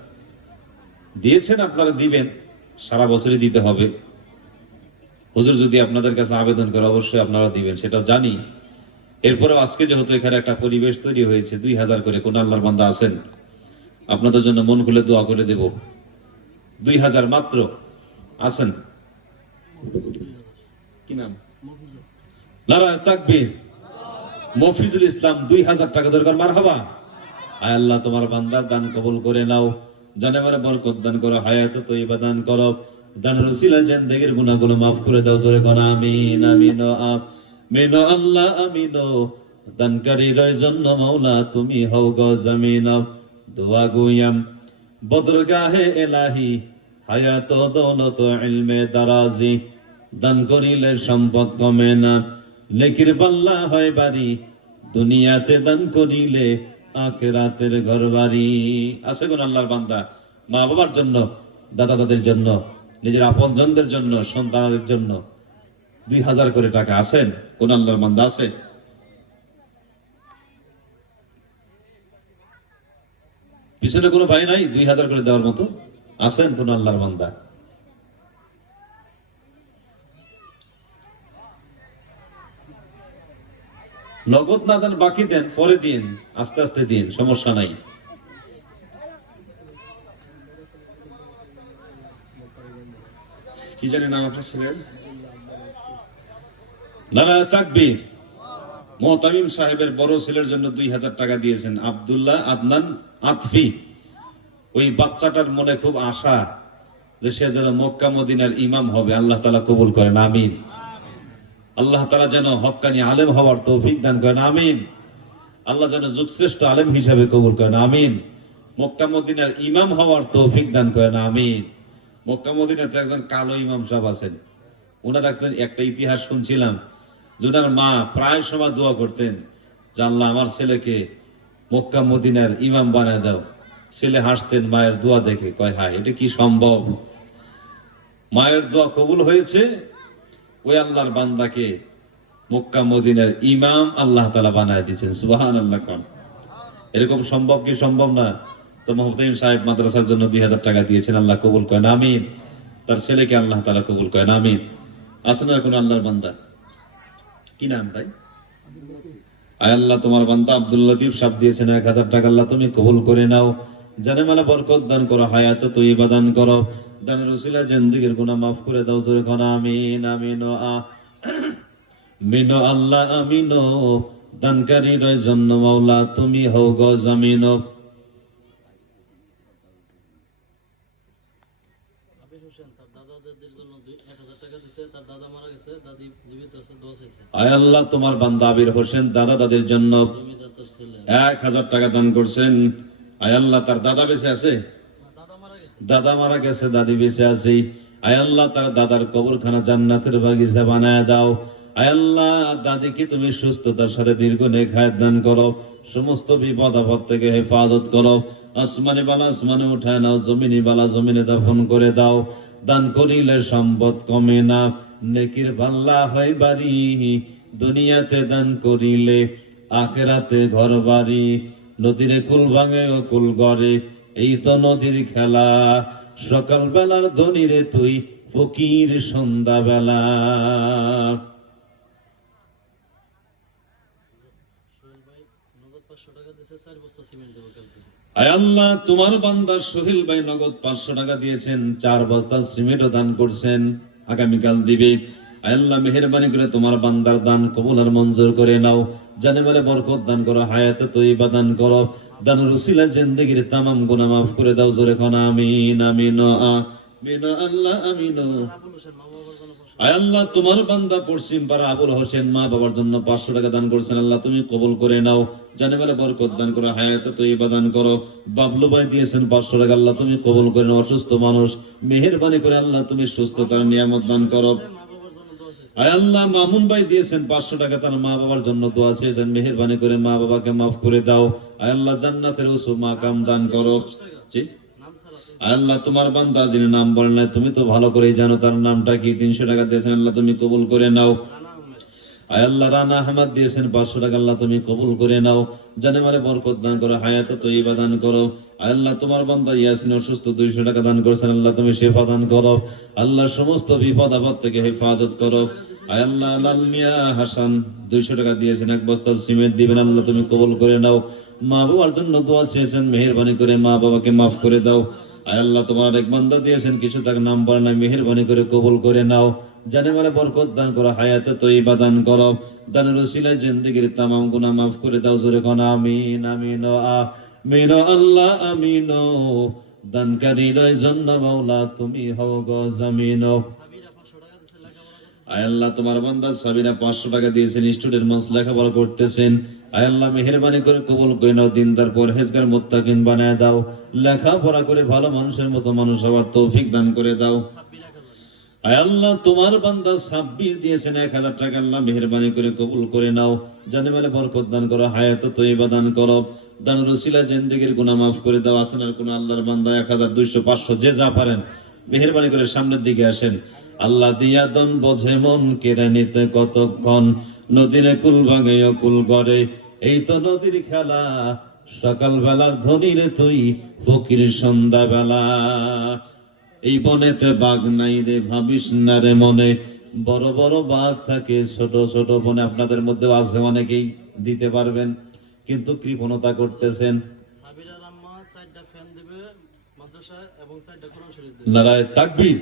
দিয়েছেন, আপনারা দিবেন, সারা বছরই দিতে হবে। হুজুর যদি আপনাদের কাছে আবেদন করে অবশ্যই আপনারা দিবেন, সেটা জানি। এরপরে আজকে যেহেতু এখানে একটা পরিবেশ তৈরি হয়েছে, 2000 করে কোন আল্লাহর বান্দা আছেন, আপনাদের জন্য মন খুলে দোয়া করে দেব। 2000 মাত্র আছেন। কি নাম? নারায়ে তাকবীর। মফিজুল ইসলাম 2000 টাকা দরকার। মারহাবা। আয় আল্লাহ, তোমার বান্দার দান কবুল করে নাও, জানে মানে বরকত দান করো, হায়াত তৈবা দান করো, দানের উসিলা জিন্দেগীর গুনাহগুলো মাফ করে দাও। জোরে কোন আমিন। আমিন আমিন আল্লাহ আমিন। দানকারীর জন্য মাওলা তুমি হও গো জামিন। দোয়া গুয়াম বদরগাহে এলাহি, হায়াত দৌলত ইলমে দারাজি, দান করিলে সম্পদ কমে না, নেকির পাল্লা হয় বাড়ি, দুনিয়াতে দান করিলে আখিরাতের ঘর বাড়ি। আছে কোন আল্লাহর বান্দা মা বাবার জন্য, দাদা দাদের জন্য, নিজের আপনজনদের জন্য, সন্তানদের জন্য 2000 করে টাকা আছেন কোন আল্লাহর বান্দা? আছে? পিছনে কোনো ভাই নাই 2000 করে দেওয়ার মতো? আছেন কোন আল্লাহর বান্দা? নগদ না দেন, বাকি দেন, পরে দিন, আস্তে আস্তে দিন, সমস্যা নাই। কি জানি নাম আপনার ছেলের? নারায়ে তাকবীর। মুহতামিম সাহেবের বড় ছেলের জন্য 2000 টাকা দিয়েছেন আব্দুল্লাহ আদনান আতফি। ওই বাচ্চাটার মনে খুব আশা যে সে যেন মক্কা মদিনার ইমাম হবে। আল্লাহ তাআলা কবুল করেন, আমিন। আল্লাহ তাআলা যেন হক্কানি আলেম হওয়ার তৌফিক দান করেন, আমিন। আল্লাহ যেন যুগশ্রেষ্ঠ আলেম হিসাবে কবুল করেন, আমিন। মক্কা মদিনার ইমাম হওয়ার তৌফিক দান করেন, আমিন। মক্কা মদিনাতে একজন কালো ইমাম সাহেব আছেন, ওনার একটা ইতিহাস শুনছিলাম যে ওনার মা প্রায় সময় দোয়া করতেন যে আল্লাহ আমার ছেলেকে মক্কা মদিনার ইমাম বানায় দাও। ছেলে হাসতেন মায়ের দোয়া দেখে, কয় হায় এটা কি সম্ভব। মায়ের দোয়া কবুল হয়েছে, ওই আল্লাহর বান্দাকে মক্কা মদিনার ইমাম আল্লাহ তাআলা বানায় দিয়েছেন। সুবহানাল্লাহ। কোন এরকম সম্ভব কি সম্ভব না? তো মুহতামিম সাহেব মাদ্রাসার জন্য 2000 টাকা দিয়েছেন, আল্লাহ কবুল করেন, আমিন। তার ছেলেকে আল্লাহ তাআলা কবুল করেন, আমিন। আছে না কোন আল্লাহর বান্দা? কি নাম ভাই? আয় আল্লাহ, তোমার বান্দা আব্দুল লতিফ সাহেব দিয়েছেন 1000 টাকা, আল্লাহ তুমি কবুল করে নাও, জানে মালে বরকত দান করো, হায়াত তৈবা দান করো, দানের উসিলা জিন্দেগীর গুনাহ মাফ করে দাও। জোরে কোন আমিন। আমিন আমিন আল্লাহ আমিন। দানকারীর জন্য মাওলা তুমি হও গো জামিন। আয় আল্লাহ, তোমার বান্দা আবির হোসেন দাদা দাদির জন্য 1000 টাকা দান করছেন। আয় আল্লাহ, তার দাদা বেঁচে আছে? দাদা মারা গেছে, দাদি বেঁচে আছে। আয় আল্লাহ, তার দাদার কবরখানা জান্নাতের বাগিচা বানায় দাও। আয় আল্লাহ, দাদিকে তুমি সুস্থতার সাথে দীর্ঘ নেক হায়াত দান করো, সমস্ত বিপদ আপদ থেকে হেফাজত করো। আসমানে বালা আসমানে উঠায় নাও, জমিনে বালা জমিনে দাফন করে দাও। দান করিলে সম্পদ কমে না, নেকির পাল্লা হয় বাড়ি, দুনিয়াতে দান করিলে আখিরাতে ঘর বাড়ি। নদীর কুল ভাঙে ও কুল গড়ে, এই তো নদীর খেলা, সকাল বেলার ধনীরে তুই ফকির সন্ধ্যা বেলা। আয় আল্লাহ, তোমার বান্দা সোহেল ভাই নগদ 500 টাকা দিয়েছেন, 4 বস্তা সিমেন্টও দান করছেন, আগামীকাল দিবে। আয় আল্লাহ, মেহেরবানি করে তোমার বান্দার দান কবুল আর মঞ্জুর করে নাও, জানে বলে বরকত দান করো, হায়াতে তৈবা দান করো, দানের উসিলা জিন্দেগীর তামাম গুনাহ মাফ করে দাও। জোরে কোন আমিন। আমিন আমিন আল্লাহ আমিন। আয় আল্লাহ, তোমার বান্দা পশ্চিম পাড়া আবুল হোসেন মা বাবার জন্য 500 টাকা দান করছেন, আল্লাহ তুমি কবুল করে নাও, জানে বলে বরকত দান করো, হায়াতে তৈবা দান করো। বাবলু ভাই দিয়েছেন 500 টাকা, আল্লাহ তুমি কবুল করে নাও। অসুস্থ মানুষ, মেহেরবানি করে আল্লাহ তুমি সুস্থতার নিয়ামত দান করো। আয় আল্লাহ, মামুন ভাই দিয়েছেন 500 টাকা, তার মা বাবার জন্য দোয়া চেয়েছেন, মেহেরবানি করে মা বাবাকে মাফ করে দাও। আয় আল্লাহ, জান্নাতের উসু মাকাম দান করো। জি আল্লাহ, তোমার বান্দা যিনি নাম বলেন না, তুমি তো ভালো করেই জানো তার নামটা কি, 300 টাকা দিয়েছেন, আল্লাহ তুমি কবুল করে নাও। আয় আল্লাহ রানা আহমদ দিয়েছেন 500 টাকা, আল্লাহ তুমি কবুল করে নাও, জানে মালে বরকত দান করো, হায়াতে তৈয়বা দান করো। আয় আল্লাহ তোমার বান্দা ইয়াসিন অসুস্থ 200 টাকা দান করেছেন, আল্লাহ তুমি শিফা দান করো, আল্লাহ সমস্ত বিপদ আপদ থেকে হেফাজত করো। আয় আল্লাহ লাল মিয়া হাসান 200 টাকা দিয়েছেন, 1 বস্তা সিমেন্ট দিবেন, আল্লাহ তুমি কবুল করে নাও। মা বাবার জন্য দোয়া চেয়েছেন, মেহেরবানি করে মা বাবাকে মাফ করে দাও। আয় আল্লাহ তোমার এক বান্দা দিয়েছেন কিছু টাকা, নাম বলে না, মেহেরবানি করে কবুল করে নাও, জানে মালে বরকত দান করো, হায়াতে তৈয়বা দান করো, দানের ওসিলায় জিন্দেগির তামাম গুনাহ মাফ করে দাও। জোরে কোন আমিন আমিন আমিন আল্লাহ আমিন। দানকারীর জন্য মাওলা তুমি হও গো জামিন। আয় আল্লাহ তোমার বান্দা সাবিনা 500 টাকা দিয়েছেন, স্টুডেন্ট মাস লেখাপড়া করতেছেন, আয় আল্লাহ মেহেরবানি করে কবুল করে নাও, দিনদার পরহেজগার মুত্তাকিন বানায় দাও, লেখাপড়া করে ভালো মানুষের মতো মানুষ হওয়ার তৌফিক দান করে দাও। আয় আল্লাহ তোমার বান্দা 26 দিয়েছেন 1000 টাকা, আল্লাহ মেহেরবানি করে কবুল করে নাও, জানে মালে বরকত দান করো, হায়াতে তৈয়বা দান করো, দানের ওসিলা জিন্দেগির গুনাহ মাফ করে দাও। আসেনার কোন আল্লাহর বান্দা 1000 200 500 যে যা পারেন মেহেরবানি করে সামনের দিকে আসেন। আল্লাহ দিয়া দন বোঝে মন কেড়ে নিতে কতক্ষণ, নদীর কুল ভাঙে কুল গড়ে, এই তো নদীর খেলা, সকাল বেলার ধনী রে তুই ফকির সন্ধ্যা বেলা, এই বনেতে বাঘ নাই রে ভাবিস না রে মনে, বড় বড় বাঘ থাকে ছোট ছোট বনে। আপনাদের মধ্যে আছে অনেকেই দিতে পারবেন কিন্তু কৃপণতা করতেছেন। নারায়ে তাকবীর।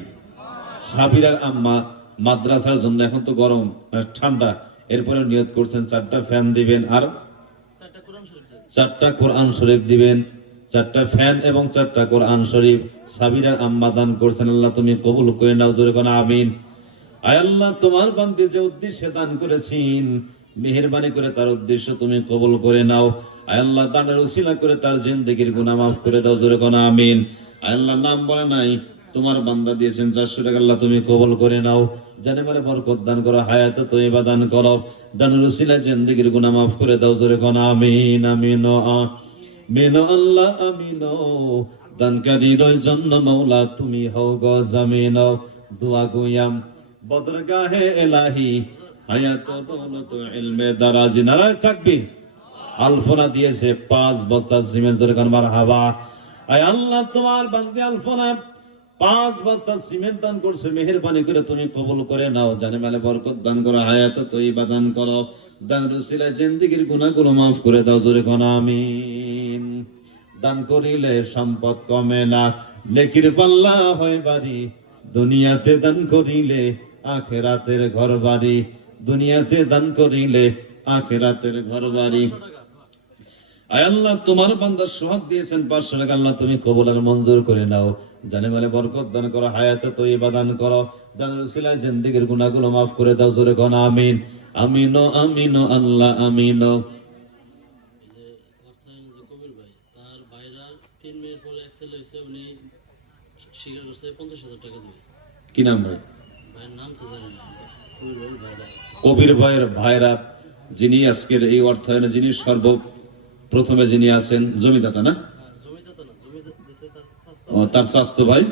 সাবিরার আম্মা মাদ্রাসার জন্য, এখন তো গরম ঠান্ডা, এরপরে নিয়ত করছেন 4টা ফ্যান দিবেন আর 4টা কোরআন শরীফ দিবেন, 4টা ফ্যান এবং 4টা কোরআন শরীফ সাবিরার আম্মা দান করছেন, আল্লাহ তুমি কবুল করে নাও। জোরে কোন আমিন। আয় আল্লাহ তোমার বান্দে যে উদ্দেশ্যে দান করেছেন, মেহেরবানি করে তার উদ্দেশ্য তুমি কবুল করে নাও। আয় আল্লাহ দানের উসিলা করে তার জিন্দেগির গুনাহ মাফ করে দাও। জোরে কোন আমিন। আয় আল্লাহ নাম বলে নাই, তোমার বান্দা দিয়েছেন 400 টাকা, আল্লাহ তুমি কবুল করে নাও, জানে মালে বরকত দান করো, হায়াতে তৈয়বা দান করো, দানের উসিলায় জিন্দেগির গুনাহ মাফ করে দাও। জোরে কোন আমিন আমিন আমিন আল্লাহ আমিন। দানকারীর জন্য মাওলা তুমি হও গো জামিন। দোয়া গুয়াম বদরগাহে ইলাহি, হায়াত দৌলত ইলমে দারাজি। নারায়ে তাকবীর। আলফনা দিয়েছে 5 বস্তা সিমেন্ট। জোরে কোন মারহাবা। আয় আল্লাহ তোমার বান্দে আলফনা 5 বস্তা সিমেন্ট দান করছে, মেহেরবানি করে তুমি কবুল করে নাও, জানে মালে বরকত দান করো, হায়াতে তৈয়বা দান করো, দানের উসিলায় জিন্দেগির গুনাহগুলো মাফ করে দাও। জোরে কোন আমিন। দান করিলে সম্পদ কমে না, নেকির পাল্লা হয় বাড়ি, দুনিয়াতে দান করিলে আখিরাতের ঘর বাড়ি, দুনিয়াতে দান করিলে আখিরাতের ঘর বাড়ি। আয় আল্লাহ তোমার বান্দা সোহাগ দিয়েছেন 500 টাকা, আল্লাহ তুমি কবুল আর মঞ্জুর করে নাও, জানে মালে বরকত দান করো, হায়াতে তৈয়বা দান করো, দানের উসিলায় জিন্দেগির গুনাহগুলো মাফ করে দাও। জোরে কোন আমিন আমিন আমিন আল্লাহ আমিন। কি নাম ভাই? কবির ভাইয়ের ভাইরা, যিনি আজকের এই অর্থায়নে যিনি সর্বপ্রথমে যিনি আছেন, জমিদাতা না? ও তার স্বাস্থ্য ভাই,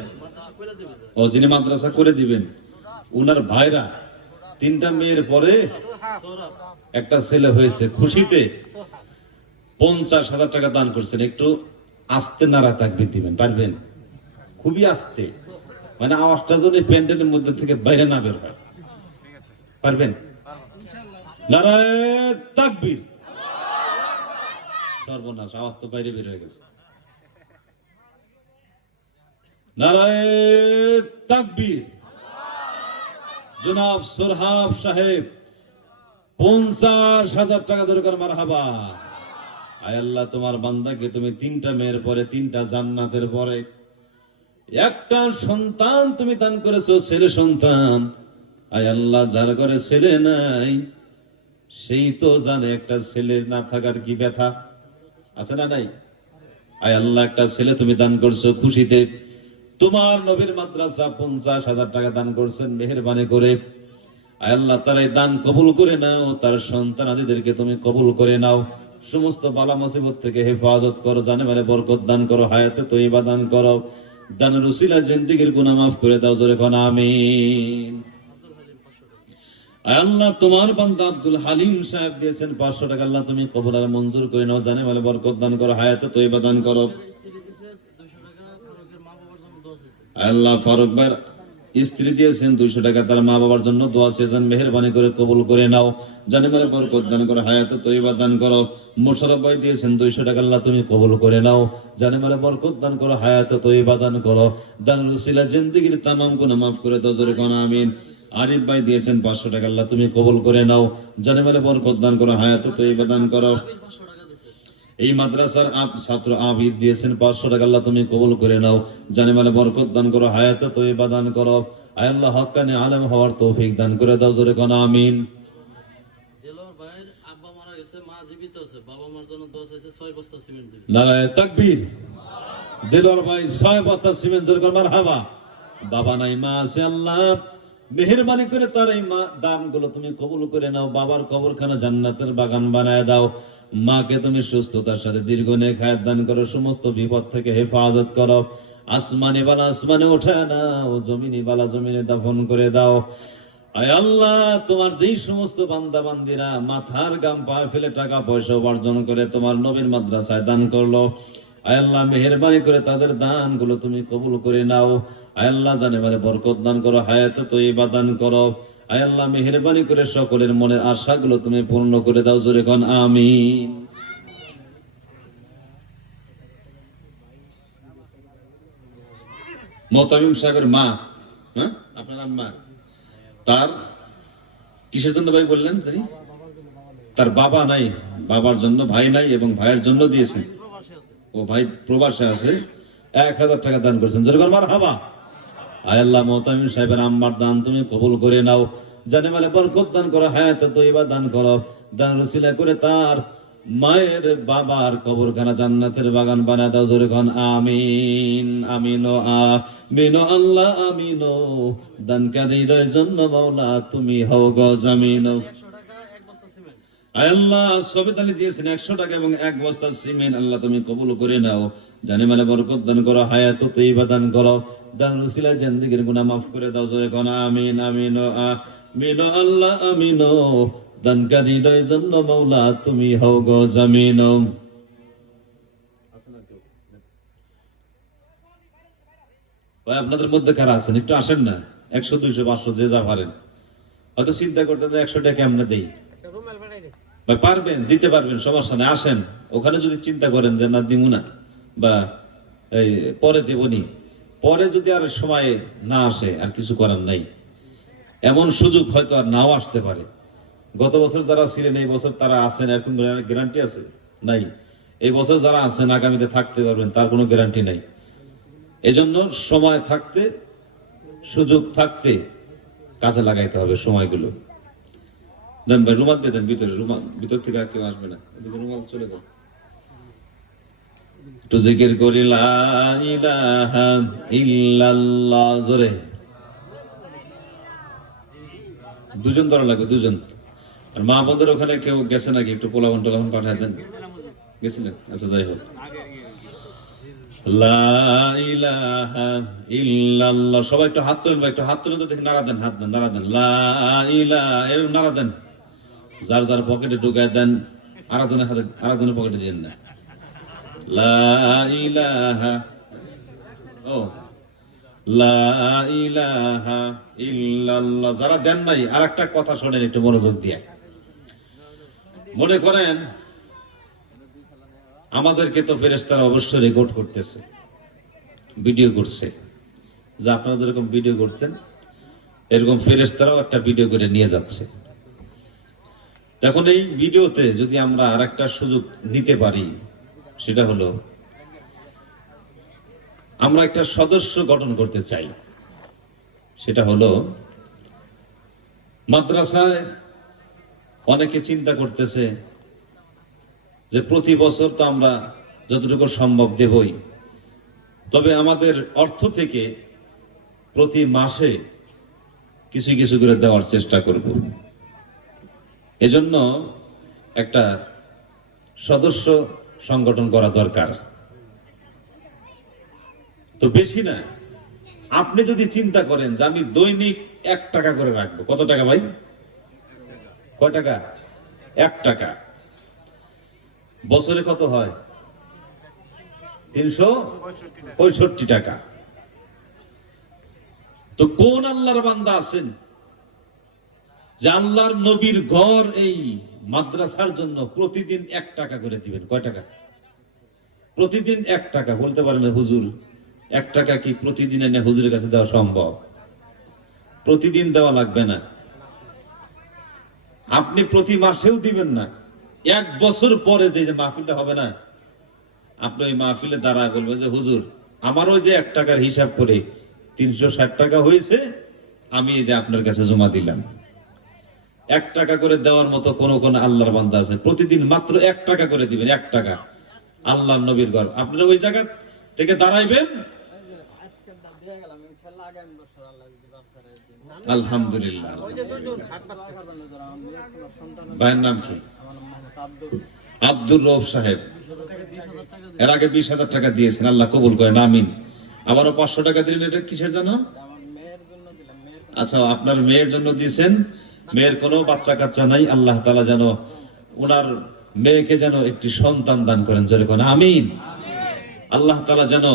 ও যিনি মাদ্রাসা করে দিবেন, উনার ভাইরা 3টা মেয়ের পরে একটা ছেলে হয়েছে, খুশিতে 50,000 টাকা দান করছেন। একটু আস্তে নারা তাকবীর দিবেন, পারবেন? খুবই আস্তে, মানে আওয়াজটা যেন প্যান্ডেলের মধ্যে থেকে বাইরে না বের হয়। পারবেন? নারায়ে তাকবীর। সর্বনাশ, আওয়াজ তো বাইরে বের হয়ে গেছে। নারায়ে তাকবীর। জনাব সোরহাব সাহেব 50,000 টাকা দরকার। মারহাবা। আয় আল্লাহ তোমার বান্দাকে তুমি 3টা মেয়ের পরে 3টা জান্নাতের পরে একটা সন্তান তুমি দান করেছো, ছেলে সন্তান। আয় আল্লাহ যার ঘরে ছেলে নাই সেই তো জানে একটা ছেলে না থাকার কি ব্যথা, আছে না নাই? আয় আল্লাহ একটা ছেলে তুমি দান করছো, খুশিতে তোমার নবীর মাদ্রাসা 50,000 টাকা দান করছেন, মেহেরবানি করে আয় আল্লাহ তার এই দান কবুল করে নাও, তার সন্তানাদিদেরকে তুমি কবুল করে নাও, সমস্ত বালা মুসিবত থেকে হেফাজত করো, জানে মানে বরকত দান করো, হায়াতে তৈয়বা দান করো, দানের উসিলায় জিন্দেগির গুনাহ মাফ করে দাও। জোরে কোন আমিন। আয় আল্লাহ তোমার বান্দা আব্দুল হালিম সাহেব দিয়েছেন 500 টাকা, আল্লাহ তুমি কবুল আর মঞ্জুর করে নাও, জানে মানে বরকত দান করো, হায়াতে তৈবা দান করো। আয় আল্লাহ ফারুক ভাইয়ের স্ত্রী দিয়েছেন 200 টাকা, তার মা বাবার জন্য দোয়া চেয়েছেন, মেহেরবানি করে কবুল করে নাও, জানে মানে বরকত দান করো, হায়াতে তৈবা দান করো। মোশাররফ ভাই দিয়েছেন 200 টাকা, আল্লাহ তুমি কবুল করে নাও, জানে মানে বরকত দান করো, হায়াতে তৈবা দান করো, দানের উসিলা জিন্দেগীর তামাম গুনাহ মাফ করে দাও, জোরে কোন আমিন। আরিফ ভাই দিয়েছেন 500 টাকা, আল্লাহ তুমি কবুল করে নাও, জানে মানে বরকত দান করো, হায়াতে তৈবা দান করো। এই মাদ্রাসার ছাত্র আবিদ দিয়েছেন 500 টাকা, আল্লাহ তুমি কবুল করে নাও, জানে মানে বরকত দান করো, হায়াতে তৈবা দান করো। আয় আল্লাহ হক্কানে আলেম হওয়ার তৌফিক দান করে দাও, জোরে কোন আমিন। দেলোয়ার ভাইয়ের আব্বা মারা গেছে, মা জীবিত আছে, বাবা মার জন্য দোয়া চাইছে 6 বস্তা সিমেন্ট দিবেন। নারায়ে তাকবীর। দেলোয়ার ভাই 6 বস্তা সিমেন্ট, জোরে কোন মারহাবা। বাবা নাই মা আছে, আল্লাহ মেহেরবানি করে তার এই দানগুলো তুমি কবুল করে নাও, বাবার কবরখানা জান্নাতের বাগান বানায় দাও, মাকে তুমি সুস্থতার সাথে দীর্ঘ নেক হায়াত দান করো, সমস্ত বিপদ থেকে হেফাজত করো, আসমানে বালা আসমানে ওঠায় নাও, জমিনে বালা জমিনে দাফন করে দাও। আয় আল্লাহ তোমার যেই সমস্ত বান্দা বান্দিরা মাথার গাম পায়ে ফেলে টাকা পয়সা উপার্জন করে তোমার নবীর মাদ্রাসায় দান করলো, আয় আল্লাহ মেহেরবানি করে তাদের দানগুলো তুমি কবুল করে নাও। আয় আল্লাহ জানে মানে বরকত দান করো, হায়াতে তৈবা দান করো। আয় আল্লাহ মেহেরবানি করে সকলের মনের আশাগুলো তুমি পূর্ণ করে দাও, জোরে কোন আমিন। মোতামিম সাহেবের মা, হ্যাঁ আপনার আম্মা, তার কিসের জন্য ভাই বললেন জানি, তার বাবা নাই, বাবার জন্য ভাই নাই এবং ভাইয়ের জন্য দিয়েছেন, ও ভাই প্রবাসে আছে, 1000 টাকা দান করেছেন, জোরে কোন মারহাবা। আয় আল্লাহ মোতামিম সাহেবের আম্মার দান তুমি কবুল করে নাও, জানে মানে বরকত দান করো, হায়াতে তৈবা দান করো, দান রসিলা করে তার মায়ের বাবার কবরখানা জান্নাতের বাগান বানায় দাও, জোরে কোন আমিন। আমিন ও আমিন আল্লাহ আমিন, দানকারীর জন্য মাওলা তুমি হও গো জামিন। আয় আল্লাহ সবেত আলী দিয়েছেন 100 টাকা এবং 1 বস্তা সিমেন্ট, আল্লাহ তুমি কবুল করে নাও, জানে মানে বরকত দান করো, হায়াতে তৈবা দান করো, দান রসিলা জিন্দেগীর গুনাহ মাফ করে দাও, জোরে কোন আমিন। আমিন ও আমিন আল্লাহ আমিন, দানকারীর জন্য মাওলা তুমি হও গো জামিন। ভাই আপনাদের মধ্যে কারা আছেন একটু আসেন না, 100 200 500 যে যা পারেন, হয়তো চিন্তা করতে 100 টাকা আমরা দেই, ভাই পারবেন দিতে পারবেন, সমস্যা নেই, আসেন। ওখানে যদি চিন্তা করেন যে না দিমু না বা এই পরে দেবনি, পরে যদি আর সময় না আসে আর কিছু করার নাই, এমন সুযোগ হয়তো আর নাও আসতে পারে। গত বছর যারা ছিলেন এই বছর তারা আছেন, এরকম গ্যারান্টি আছে নাই। এই বছর যারা আছেন আগামীতে থাকতে পারবেন তার কোনো গ্যারান্টি নাই। এজন্য সময় থাকতে, সুযোগ থাকতে কাজে লাগাইতে হবে সময়গুলো। দেন ভাই রুমাল দিয়ে দেন, ভিতরে রুমাল, ভিতর থেকে আর কেউ আসবে না, এদিকে রুমাল চলে যাও। একটু জিকির করি লা ইলাহা ইল্লাল্লাহ, জোরে দুজন ধরা লাগবে, দুজন। আর মা বোনদের ওখানে কেউ গেছে নাকি একটু পোলাবন টোলাবন পাঠায় দেন, গেছিলেন? আচ্ছা যাই হোক, লা ইলাহা ইল্লাল্লাহ, সবাই একটু হাত তোলেন, একটু হাত তুলে তো দেখি, নাড়া দেন, হাত দেন, নাড়া দেন, লা ইলাহা, এরকম নাড়া দেন, যার যার পকেটে ঢুকায় দেন, আরেকজনের হাতে আরেকজনের পকেটে দিয়েন না। লা ইলাহা, ও লা ইলাহা ইল্লাল্লাহ। যারা দেন নাই আরেকটা কথা শোনেন একটু মনোযোগ দিয়ে। মনে করেন আমাদেরকে তো ফেরেশতারা অবশ্যই রেকর্ড করতেছে, ভিডিও করছে, যে আপনারা যেরকম ভিডিও করছেন এরকম ফেরেশতারাও একটা ভিডিও করে নিয়ে যাচ্ছে। এখন এই ভিডিওতে যদি আমরা আরেকটা সুযোগ নিতে পারি, সেটা হলো আমরা একটা সদস্য গঠন করতে চাই। সেটা হলো মাদ্রাসায় অনেকে চিন্তা করতেছে যে প্রতি বছর তো আমরা যতটুকু সম্ভব দেবই, তবে আমাদের অর্থ থেকে প্রতি মাসে কিছু কিছু করে দেওয়ার চেষ্টা করব। এজন্য একটা সদস্য সংগঠন করা দরকার। তো বেশি না, আপনি যদি চিন্তা করেন যে আমি দৈনিক 1 টাকা করে রাখবো, কত টাকা ভাই? কয় টাকা? 1 টাকা। বছরে কত হয়? 365 টাকা। তো কোন আল্লাহর বান্দা আছেন যে আল্লাহর নবীর ঘর এই মাদ্রাসার জন্য প্রতিদিন 1 টাকা করে দিবেন? কয় টাকা? প্রতিদিন 1 টাকা। বলতে পারেন হুজুর 1 টাকা কি প্রতিদিন এনে হুজুরের কাছে দেওয়া সম্ভব? প্রতিদিন দেওয়া লাগবে না, আপনি প্রতি মাসেও দিবেন না, 1 বছর পরে যে মাহফিলটা হবে না, আপনি ওই মাহফিলে দাঁড়ায় বলবেন যে হুজুর আমার ওই যে 1 টাকার হিসাব করে 360 টাকা হয়েছে, আমি এই যে আপনার কাছে জমা দিলাম। 1 টাকা করে দেওয়ার মতো কোন কোন আল্লাহর বান্দা আছে প্রতিদিন মাত্র 1 টাকা করে দিবেন। 1 টাকা আল্লাহর নবীর ঘর, আপনারা ওই জায়গা থেকে দাঁড়াইবেন। আলহামদুলিল্লাহ। ভাইয়ের নাম কি? আব্দুর রব সাহেব। এর আগে 20,000 টাকা দিয়েছেন, আল্লাহ কবুল করেন, আমিন। আবারও 500 টাকা দিলেন, এটা কিসের জন্য? আচ্ছা, আপনার মেয়ের জন্য দিয়েছেন। মেয়ের কোনো বাচ্চা কাচ্চা নাই, আল্লাহ তাআলা যেন ওনার মেয়েকে যেন একটি সন্তান দান করেন, যেরকম আমিন। আল্লাহ তাআলা যেন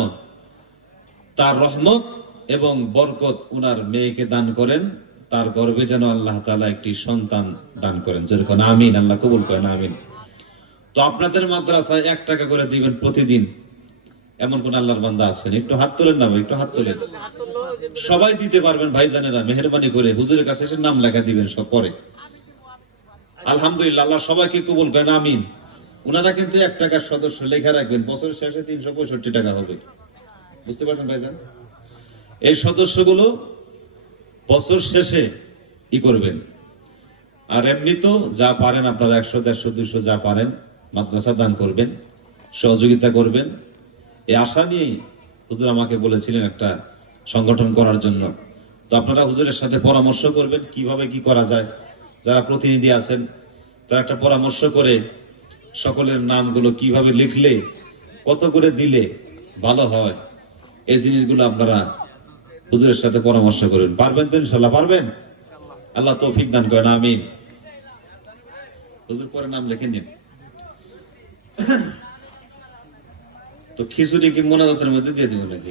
তার রহমত এবং বরকত উনার মেয়েকে দান করেন, তার গর্ভে যেন আল্লাহ তাআলা একটি সন্তান দান করেন, যেরকম আমিন। আল্লাহ কবুল করেন, আমিন। তো আপনাদের মাদ্রাসায় 1 টাকা করে দিবেন প্রতিদিন, এমন কোন আল্লাহর বান্দা আছেন? একটু হাত তোলেন না ভাই, একটু হাত তোলেন। সবাই দিতে পারবেন ভাইজানেরা, মেহেরবানি করে হুজুরের কাছে এসে নাম লেখা দিবেন সব পরে। আলহামদুলিল্লাহ, আল্লাহ সবাইকে কবুল করেন, আমিন। উনারা কিন্তু 1 টাকার সদস্য লেখা রাখবেন, বছরের শেষে 365 টাকা হবে। বুঝতে পারছেন ভাইজান? এই সদস্যগুলো বছর শেষে ই করবেন। আর এমনি তো যা পারেন আপনারা 100, 150, 200 যা পারেন মাদ্রাসা দান করবেন, সহযোগিতা করবেন। এই আশা নিয়েই হুজুর আমাকে বলেছিলেন একটা সংগঠন করার জন্য। তো আপনারা হুজুরের সাথে পরামর্শ করবেন কিভাবে কি করা যায়। যারা প্রতিনিধি আছেন তারা একটা পরামর্শ করে সকলের নামগুলো কিভাবে লিখলে কত করে দিলে ভালো হয়, এই জিনিসগুলো আপনারা হুজুরের সাথে পরামর্শ করবেন। পারবেন তো ইনশাআল্লাহ? পারবেন? আল্লাহ তৌফিক দান করেন, আমিন। হুজুর পরে নাম লিখে নিন। তো খিচুড়ি কি মোনাজাতের মধ্যে দিয়ে দিব নাকি?